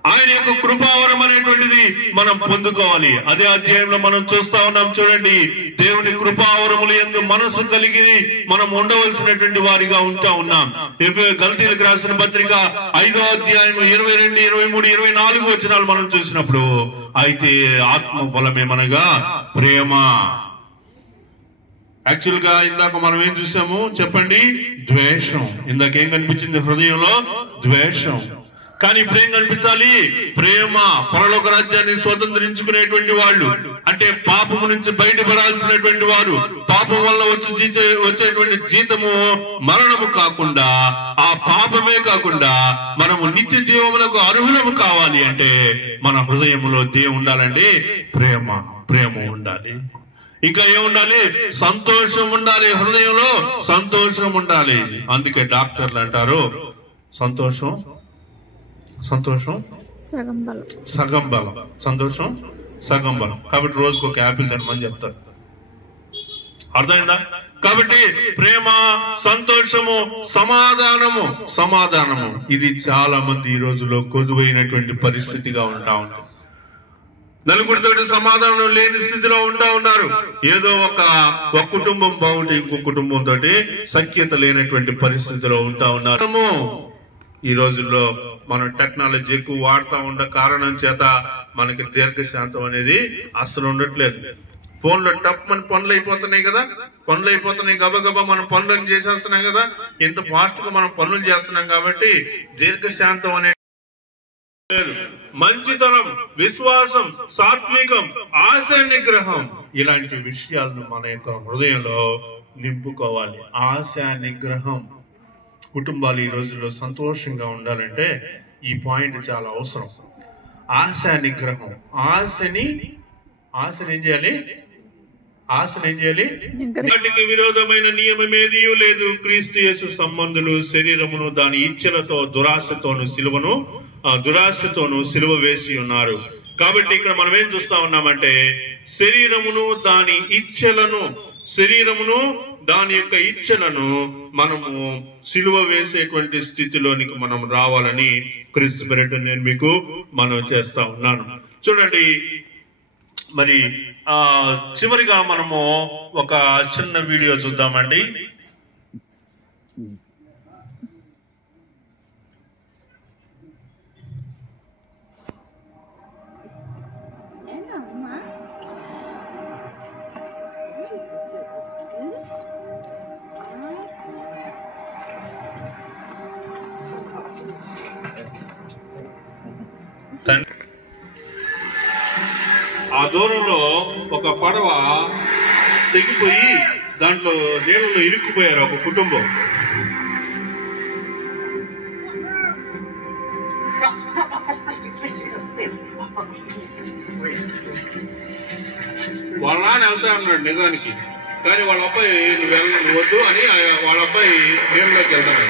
ఆయన యొక్క కృపావరం అనేటువంటిది మనం పొందుకోవాలి. అదే అధ్యాయంలో మనం చూస్తా ఉన్నాం. చూడండి, దేవుని కృపావరములు యందు మనసు కలిగి మనం ఉండవలసినటువంటి వారిగా ఉంటా ఉన్నాం. గలతీయులకు రాసిన పత్రిక 5వ అధ్యాయం 22, 23, 24 వచనాలు మనం చూసినప్పుడు, అయితే ఆత్మ ఫలమేమనగా ప్రేమ, యాక్చువల్ గా ఇందాక మనం ఏం చూసాము చెప్పండి? ద్వేషం. ఇందాక ఏం కనిపించింది? హృదయంలో ద్వేషం. కానీ ఇప్పుడు ఏం కనిపించాలి? ప్రేమ. పరలోక రాజ్యాన్ని స్వతంత్రించుకునేటువంటి వాళ్ళు, అంటే పాపము నుంచి బయటపడాల్సినటువంటి వారు, పాపం వల్ల వచ్చేటువంటి జీతము మరణము కాకుండా, ఆ పాపమే కాకుండా మనము నిత్య జీవములకు అర్హులము కావాలి అంటే మన హృదయంలో దేవుడు ఉండాలండి. ప్రేమ ఉండాలి. ఇంకా ఏముండాలి? సంతోషం ఉండాలి. హృదయంలో సంతోషం ఉండాలి. అందుకే డాక్టర్లు అంటారు సంతోషం సగం బలం, సంతోషం సగం బలం. కాబట్టి రోజుకు ఒక యాపిల్ తినమని చెప్తారు. అర్థమైందా? కాబట్టి ప్రేమ, సంతోషము, సమాధానము ఇది చాలా మంది ఈ రోజులో కొదువైనటువంటి పరిస్థితిగా ఉంటా ఉంటుంది. నలుగురితో సమాధానం లేని స్థితిలో ఉంటా ఉన్నారు. ఏదో ఒక కుటుంబం బాగుంటే ఇంకో కుటుంబంతో సఖ్యత లేనటువంటి పరిస్థితిలో ఉంటా ఉన్నారు. ఈ రోజుల్లో మనం టెక్నాలజీ ఎక్కువ వాడుతూ ఉన్న కారణం చేత మనకి దీర్ఘశాంతం అనేది అస్సలు ఉండట్లేదు. ఫోన్లో టప్ మన పనులు అయిపోతున్నాయి కదా, గబగబా మనం పనులను చేసేస్తున్నాం కదా. ఇంత ఫాస్ట్ గా మనం పనులు చేస్తున్నాం కాబట్టి దీర్ఘశాంతం అనే మంచితనం, విశ్వాసం, సాత్వికం, ఆశ నిగ్రహం, ఇలాంటి విషయాలను మన యొక్క హృదయంలో నింపుకోవాలి. ఆశ నిగ్రహం. కుటుంబాలు ఈ రోజుల్లో సంతోషంగా ఉండాలంటే ఈ పాయింట్ చాలా అవసరం. ఆశ నిగ్రహం. ఆశని ఏం చేయాలి? వాటికి విరోధమైన నియమమేదీ లేదు. క్రీస్తు యేసు సంబంధులు శరీరమును దాని ఇచ్చలతో దురాశతోను సిలువ వేసి ఉన్నారు. కాబట్టి ఇక్కడ మనం ఏం చూస్తా ఉన్నామంటే శరీరమును దాని యొక్క ఇచ్చలను మనము సిలువ వేసేటువంటి స్థితిలోనికి మనం రావాలని క్రీస్తు పేరిట నేను మీకు మనం చేస్తా ఉన్నాను. చూడండి, మరి చివరిగా మనము ఒక చిన్న వీడియో చూద్దామండి. ఆ దూరంలో ఒక పడవ తెగిపోయి దాంట్లో నీళ్ళలో ఇరుక్కుపోయారు ఒక కుటుంబం. వాళ్ళ నాన్న వెళ్తా ఉన్నాడు నిజానికి, కానీ వాళ్ళ అబ్బాయి నువ్వు వద్దు అని వాళ్ళ అబ్బాయి నీళ్ళలోకి వెళ్తాడు.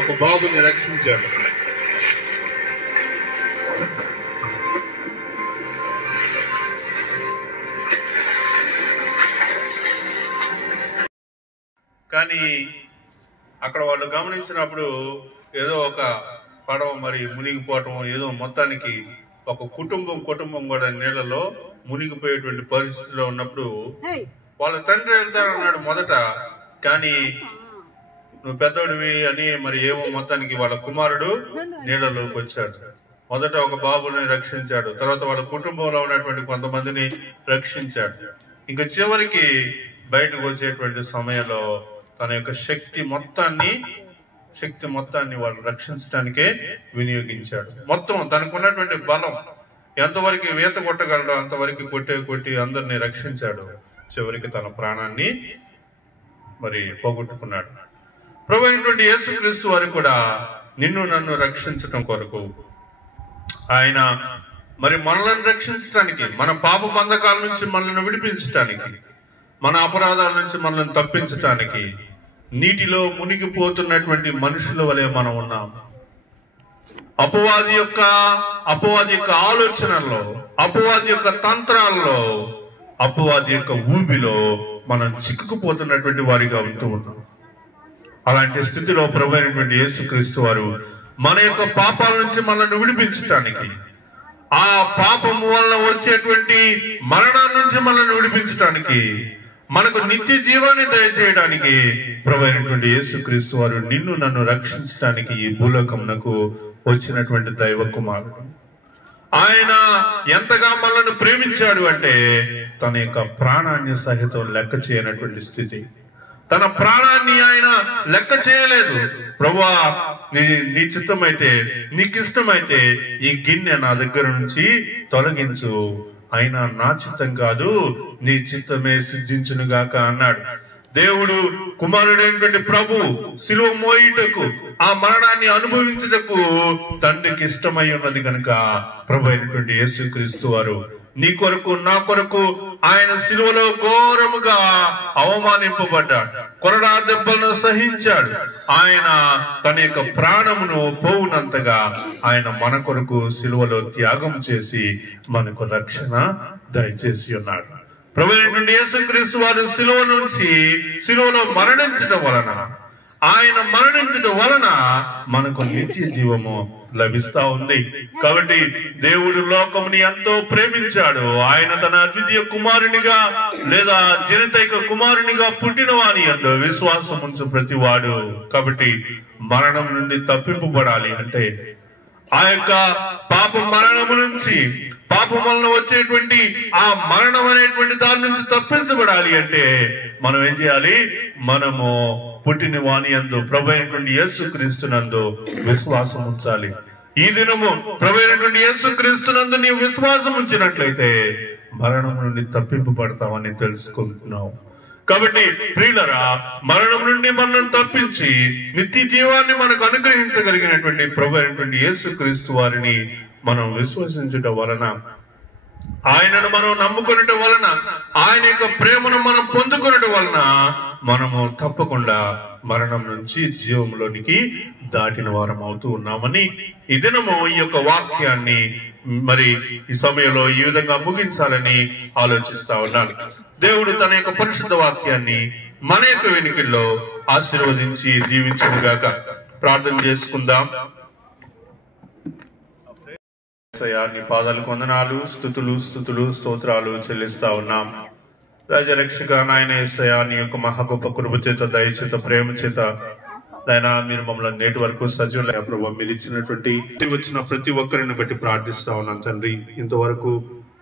ఒక బాబుని రక్షించాడు. కానీ అక్కడ వాళ్ళు గమనించినప్పుడు ఏదో ఒక పడవ మరి మునిగిపోవటం, ఏదో మొత్తానికి ఒక కుటుంబం కూడా నీళ్లలో మునిగిపోయేటువంటి పరిస్థితిలో ఉన్నప్పుడు వాళ్ళ తండ్రి వెళ్తారన్నాడు మొదట. కానీ నువ్వు పెద్దోడివి అని మరి ఏమో మొత్తానికి వాళ్ళ కుమారుడు నీళ్లలోకి వచ్చాడు. మొదట ఒక బాబుని రక్షించాడు, తర్వాత వాళ్ళ కుటుంబంలో ఉన్నటువంటి కొంతమందిని రక్షించాడు. ఇంకా చివరికి బయటకు వచ్చేటువంటి సమయంలో తన యొక్క శక్తి మొత్తాన్ని వాళ్ళు రక్షించడానికే వినియోగించాడు. మొత్తం తనకున్నటువంటి బలం ఎంతవరకు ఈత కొట్టగలడో అంతవరకు కొట్టి అందరినీ రక్షించాడు. చివరికి తన ప్రాణాన్ని మరి పోగొట్టుకున్నాడు. ప్రభు అయినటువంటి యేసుక్రీస్తు వారు కూడా నిన్ను నన్ను రక్షించటం కొరకు ఆయన మరి మనల్ని రక్షించడానికి, మన పాప బంధకాల నుంచి మనల్ని విడిపించటానికి, మన అపరాధాల నుంచి మనల్ని తప్పించటానికి నీటిలో మునిగిపోతున్నటువంటి మనుషుల వలె మనం ఉన్నాం. అపవాది యొక్క ఆలోచనల్లో, అపవాది యొక్క తంత్రాల్లో, అపవాది యొక్క ఊబిలో మనం చిక్కుకుపోతున్నటువంటి వారిగా ఉంటూ ఉన్నాం. అలాంటి స్థితిలో ప్రభువైనటువంటి యేసుక్రీస్తు వారు మన యొక్క పాపాల నుంచి మనల్ని విడిపించటానికి, ఆ పాపము వలన వచ్చేటువంటి మరణం నుంచి మనల్ని విడిపించటానికి, మనకు నిత్య జీవాన్ని దయచేయడానికి ప్రభువైనటువంటి యేసుక్రీస్తు వారు నిన్ను నన్ను రక్షించడానికి ఈ భూలోకమునకు వచ్చినటువంటి దైవ కుమారుడు. ఆయన ఎంతగా మనల్ని ప్రేమించాడు అంటే తన యొక్క ప్రాణాన్ని సహితం లెక్క చేయనటువంటి స్థితి. తన ప్రాణాన్ని ఆయన లెక్క చేయలేదు. ప్రభువా, నీ చిత్తమైతే, నీకు ఇష్టమైతే ఈ గిన్నె నా దగ్గర నుంచి తొలగించు, అయినా నా చిత్తం కాదు, నీ చిత్తమే సిద్ధించునుగాక అన్నాడు. దేవుడు కుమారుడైనటువంటి ప్రభు శిలువ మోయుటకు, ఆ మరణాన్ని అనుభవించుటకు తండ్రికి ఇష్టమై ఉన్నది కనుక ప్రభు అయినటువంటి యేసుక్రీస్తు వారు నీ కొరకు, నా కొరకు ఆయన శిలువలో ఘోరముగా అవమానింపబడ్డాడు, కొరడా దెబ్బలను సహించాడు. ఆయన తన యొక్క ప్రాణమును పోవునంతగా ఆయన మన కొరకు శిలువలో త్యాగం చేసి మనకు రక్షణ దయచేసి ఉన్నాడు. ప్రభువైనటువంటి యేసుక్రీస్తు వారు శిలువలో మరణించడం వలన, ఆయన మరణించడం వలన మనకు నిత్య జీవము లభిస్తా ఉంది. కాబట్టి దేవుడు లోకముని ఎంతో ప్రేమించాడు. ఆయన తన అద్వితీయ కుమారునిగా లేదా జనితైక కుమారునిగా పుట్టిన వాని యందు విశ్వాసం ఉంచు ప్రతి వాడు. కాబట్టి మరణం నుండి తప్పింపబడాలి అంటే, ఆ యొక్క పాప మరణము నుంచి, పాపం వలన వచ్చేటువంటి ఆ మరణం అనేటువంటి దాని నుంచి తప్పించబడాలి అంటే మనం ఏం చేయాలి? మనము పుట్టిన వాని యందు ప్రభువైనటువంటి యేసుక్రీస్తునందు విశ్వాసం ఉంచాలి. ఈ దినము ప్రభువైనటువంటి యేసుక్రీస్తునందు నీవు విశ్వాసం ఉంచినట్లయితే మరణం నుండి తప్పింపబడతామని తెలుసుకుంటున్నావు. కాబట్టి ప్రియులరా, మరణం నుండి మనల్ని తప్పించి నిత్య జీవాన్ని మనకు అనుగ్రహించగలిగినటువంటి ప్రభువైనటువంటి యేసుక్రీస్తు వారిని మనం విశ్వసించుట వలన, ఆయనను మనం నమ్ముకునేట వలన, ఆయన యొక్క ప్రేమను మనం పొందుకునేట వలన మనము తప్పకుండా మరణం నుంచి జీవంలోనికి దాటిన వారం అవుతూ ఉన్నామని ఈ దినము ఈ యొక్క వాక్యాన్ని మరి ఈ సమయంలో ఈ విధంగా ముగించాలని ఆలోచిస్తా ఉన్నాను. దేవుడు తన యొక్క పరిశుద్ధ వాక్యాన్ని మన యొక్క వెనుకల్లో ఆశీర్వదించి దీవించుగాక. ప్రార్థన చేసుకుందాం. నీ పాదాలకు వందనాలు, స్తుతులు స్తోత్రాలు చెల్లిస్తా ఉన్నాం. రాజరక్షక నాయన యేసయ్య, నీ యొక్క మహా గొప్ప కృప చేత, దయ చేత, ప్రేమ చేత నాయన మీరు మమ్మల్ని నేటి వరకు సజీవులైన ప్రభావ మీరు ఇచ్చినటువంటి వచ్చిన ప్రతి ఒక్కరిని బట్టి ప్రార్థిస్తా ఉన్నాం తండ్రి. ఇంతవరకు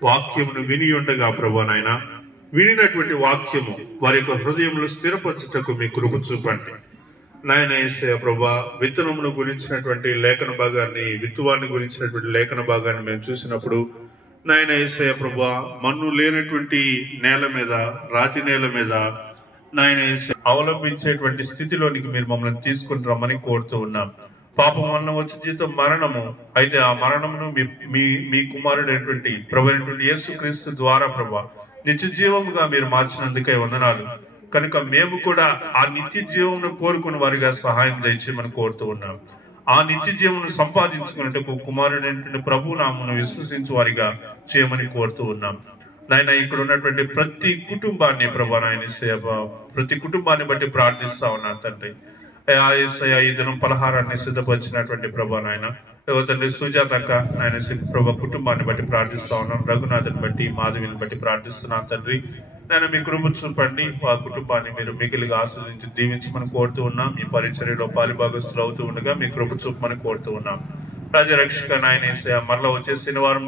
వాక్యమును విని ఉండగా ప్రభా నాయన, వినినటువంటి వాక్యము వారి యొక్క హృదయంలో స్థిరపరచుటకు మీ కృప చూపండి నాయన యేసయ్య. ప్రభా, విత్తనమును గురించినటువంటి లేఖన భాగాన్ని, విత్తువాన్ని గురించినటువంటి లేఖన భాగాన్ని మేము చూసినప్పుడు నాయన యేసయ్య ప్రభా, మన్ను లేనటువంటి నేల మీద, రాతి నేల మీద నాయన యేసయ్య అవలంబించేటువంటి స్థితిలోనికి మీరు మమ్మల్ని తీసుకుని రమ్మని కోరుతూ ఉన్నాం. పాపం వలన వచ్చే జీతం మరణము. అయితే ఆ మరణమును మీ కుమారుడైనటువంటి ప్రభువైనటువంటి యేసుక్రీస్తు ద్వారా ప్రభా నిత్య జీవముగా మీరు మార్చినందుకే వందనాలు. కనుక మేము కూడా ఆ నిత్య జీవమును కోరుకున్న వారిగా సహాయం దయచేయమని కోరుతూ ఉన్నాం. ఆ నిత్య జీవమును సంపాదించుకున్నట్టుకు కుమారుడైనటువంటి ప్రభు నామమును విశ్వసించే వారిగా చేయమని కోరుతూ ఉన్నాం. నాయన, ఇక్కడ ఉన్నటువంటి ప్రతి కుటుంబాన్ని ప్రభా నాయన ప్రతి కుటుంబాన్ని బట్టి ప్రార్థిస్తా ఉన్నాను తండ్రి. ఈ దినం పలహారాన్ని సిద్ధపరిచినటువంటి ప్రభా నాయన, తండ్రి సుజాత అక్క నాయన ప్రభా కుటుంబాన్ని బట్టి ప్రార్థిస్తా ఉన్నాం. రఘునాథుని బట్టి, మాధవిని బట్టి ప్రార్థిస్తున్నాను తండ్రి. నేను మీ కృప చూపండి. ఆ కుటుంబాన్ని మీరు మిగిలిగా ఆశ్రయించి దీవించమని కోరుతూ ఉన్నాం. ఈ పరిచర్యలో పాలిభాగస్తులు అవుతూ ఉండగా మీ కృప చూపమని కోరుతూ ఉన్నాం. రాజరక్షక నాయన యేసయ్య, మరలా వచ్చే శనివారం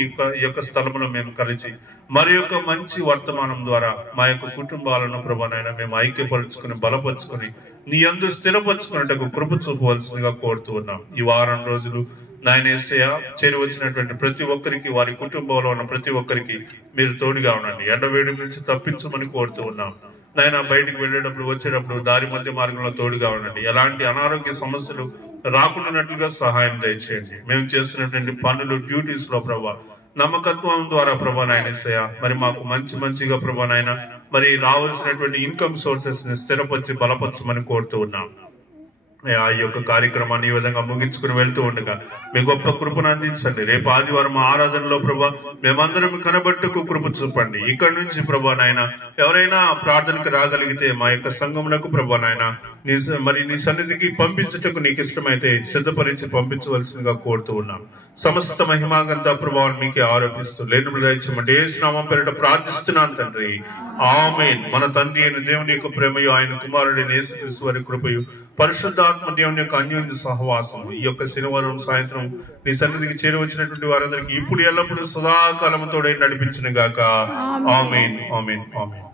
ఈ యొక్క స్థలంలో మేము కలిసి మరి యొక్క మంచి వర్తమానం ద్వారా మా యొక్క కుటుంబాలను ప్రభా నాయన మేము ఐక్యపరుచుకుని, బలపరుచుకుని, నీ యందు స్థిరపరచుకున్నట్టుకు కృప చూపవలసిందిగా కోరుతూ ఉన్నాం. ఈ వారం రోజులు నాయన యేసయ్య చేరి వచ్చినటువంటి ప్రతి ఒక్కరికి, వారి కుటుంబంలో ఉన్న ప్రతి ఒక్కరికి మీరు తోడుగా ఉండండి. ఎండవేడి నుంచి తప్పించమని కోరుతూ ఉన్నాం. నాయన, బయటికి వెళ్ళేటప్పుడు, వచ్చేటప్పుడు దారి మధ్య మార్గంలో తోడుగా ఉండండి. ఎలాంటి అనారోగ్య సమస్యలు రాకుండానట్లుగా సహాయం దయచేయండి. మేము చేస్తున్నటువంటి పనులు, డ్యూటీస్ లో ప్రభా నమ్మకత్వం ద్వారా ప్రభా నాయన యేసయ్యా, మరి మాకు మంచిగా ప్రభా నాయన మరి రావాల్సినటువంటి ఇన్కమ్ సోర్సెస్ ని స్థిరపరిచి బలపరచమని కోరుతూ ఉన్నాం. ఆ యొక్క కార్యక్రమాన్ని ఈ విధంగా ముగించుకుని వెళ్తూ ఉండగా మీ గొప్ప కృపను అందించండి. రేపు ఆదివారం ఆరాధనలో ప్రభా మేమందరం కనబట్టుకు కృప చూపండి. ఇక్కడ నుంచి ప్రభా నాయన ఎవరైనా ప్రార్థనకు రాగలిగితే మా యొక్క సంఘమునకు ప్రభా నాయన మరి నీ సన్నిధికి పంపించుటకు నీకు ఇష్టమైతే సిద్ధపరిచి పంపించవలసిందిగా కోరుతూ ఉన్నాం. సమస్త మహిమాగంత ప్రభావం మీకే ఆరోపిస్తూ లేనులు దయచేయమంటే యేసు నామం పేరిట ప్రార్థిస్తున్నాను తండ్రి, ఆమేన్. మన తండ్రి అయిన దేవుని యొక్క ప్రేమయు, ఆయన కుమారుడైన యేసుక్రీస్తు వారి కృపయు, పరిశుద్ధాత్మ దేవుని యొక్క అన్యోన్య సహవాసం ఈ యొక్క శనివారం సాయంత్రం నీ సన్నిధికి చేరవచ్చినటువంటి వారందరికీ ఇప్పుడు ఎల్లప్పుడూ సదాకాలముతోడే నడిపించును గాక. ఆమేన్, ఆమేన్, ఆమేన్.